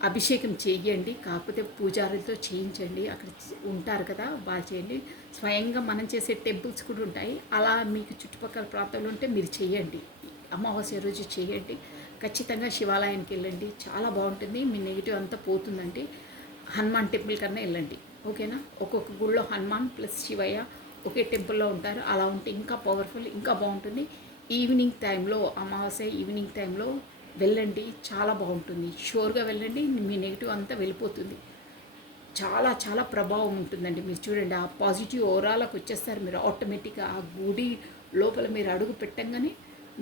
అభిషేకం చేయండి, కాకపోతే పూజారులతో చేయించండి, అక్కడ ఉంటారు కదా వాళ్ళు చేయండి. స్వయంగా మనం చేసే టెంపుల్స్ కూడా ఉంటాయి, అలా మీకు చుట్టుపక్కల ప్రాంతాలు ఉంటే మీరు చేయండి. అమావాస్య రోజు చేయండి, ఖచ్చితంగా శివాలయానికి వెళ్ళండి, చాలా బాగుంటుంది. మీ నెగిటివ్ అంతా పోతుందండి. హనుమాన్ టెంపుల్ కన్నా వెళ్ళండి, ఓకేనా. ఒక్కొక్క గుళ్ళో హనుమాన్ ప్లస్ శివయ్య ఒకే టెంపుల్లో ఉంటారు, అలా ఉంటే ఇంకా పవర్ఫుల్, ఇంకా బాగుంటుంది. ఈవినింగ్ టైంలో, అమావాస్య ఈవినింగ్ టైంలో వెళ్ళండి, చాలా బాగుంటుంది. షూర్గా వెళ్ళండి, మీ నెగిటివ్ అంతా వెళ్ళిపోతుంది. చాలా చాలా ప్రభావం ఉంటుందండి. మీరు చూడండి, ఆ పాజిటివ్ ఓరాలకు వచ్చేస్తారు మీరు ఆటోమేటిక్గా. ఆ గుడి లోపల మీరు అడుగు పెట్టంగానే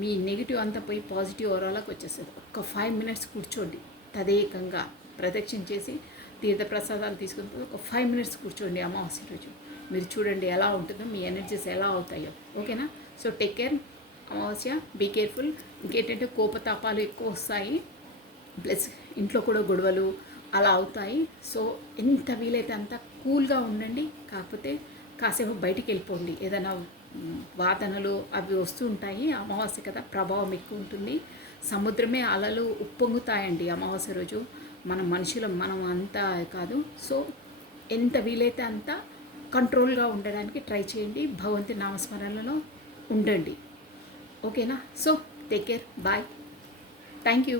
మీ నెగిటివ్ అంతా పోయి పాజిటివ్ ఓరాలకు వచ్చేస్తుంది. ఒక్క 5 మినిట్స్ కూర్చోండి, తదేకంగా ప్రదక్షిణ చేసి తీర్థప్రసాదాలు తీసుకుని ఒక 5 మినిట్స్ కూర్చోండి అమావాస్య రోజు. మీరు చూడండి ఎలా ఉంటుందో, మీ ఎనర్జీస్ ఎలా అవుతాయో, ఓకేనా. So take care. అమావాస్య బీ కేర్ఫుల్. ఇంకేంటంటే కోపతాపాలు ఎక్కువ వస్తాయి, ప్లస్ ఇంట్లో కూడా గొడవలు అలా అవుతాయి. సో ఎంత వీలైతే అంత కూల్గా ఉండండి, కాకపోతే కాసేపు బయటికి వెళ్ళిపోండి. ఏదైనా వాదనలు అవి వస్తూ ఉంటాయి, అమావాస్య కదా ప్రభావం ఎక్కువ ఉంటుంది. సముద్రమే అలలు ఉప్పొంగుతాయండి అమావాస్య రోజు. మనం అంతా కాదు. సో ఎంత వీలైతే అంత కంట్రోల్గా ఉండడానికి ట్రై చేయండి, భగవంతుని నామస్మరణలో ఉండండి, ఓకేనా. So take care, bye, thank you.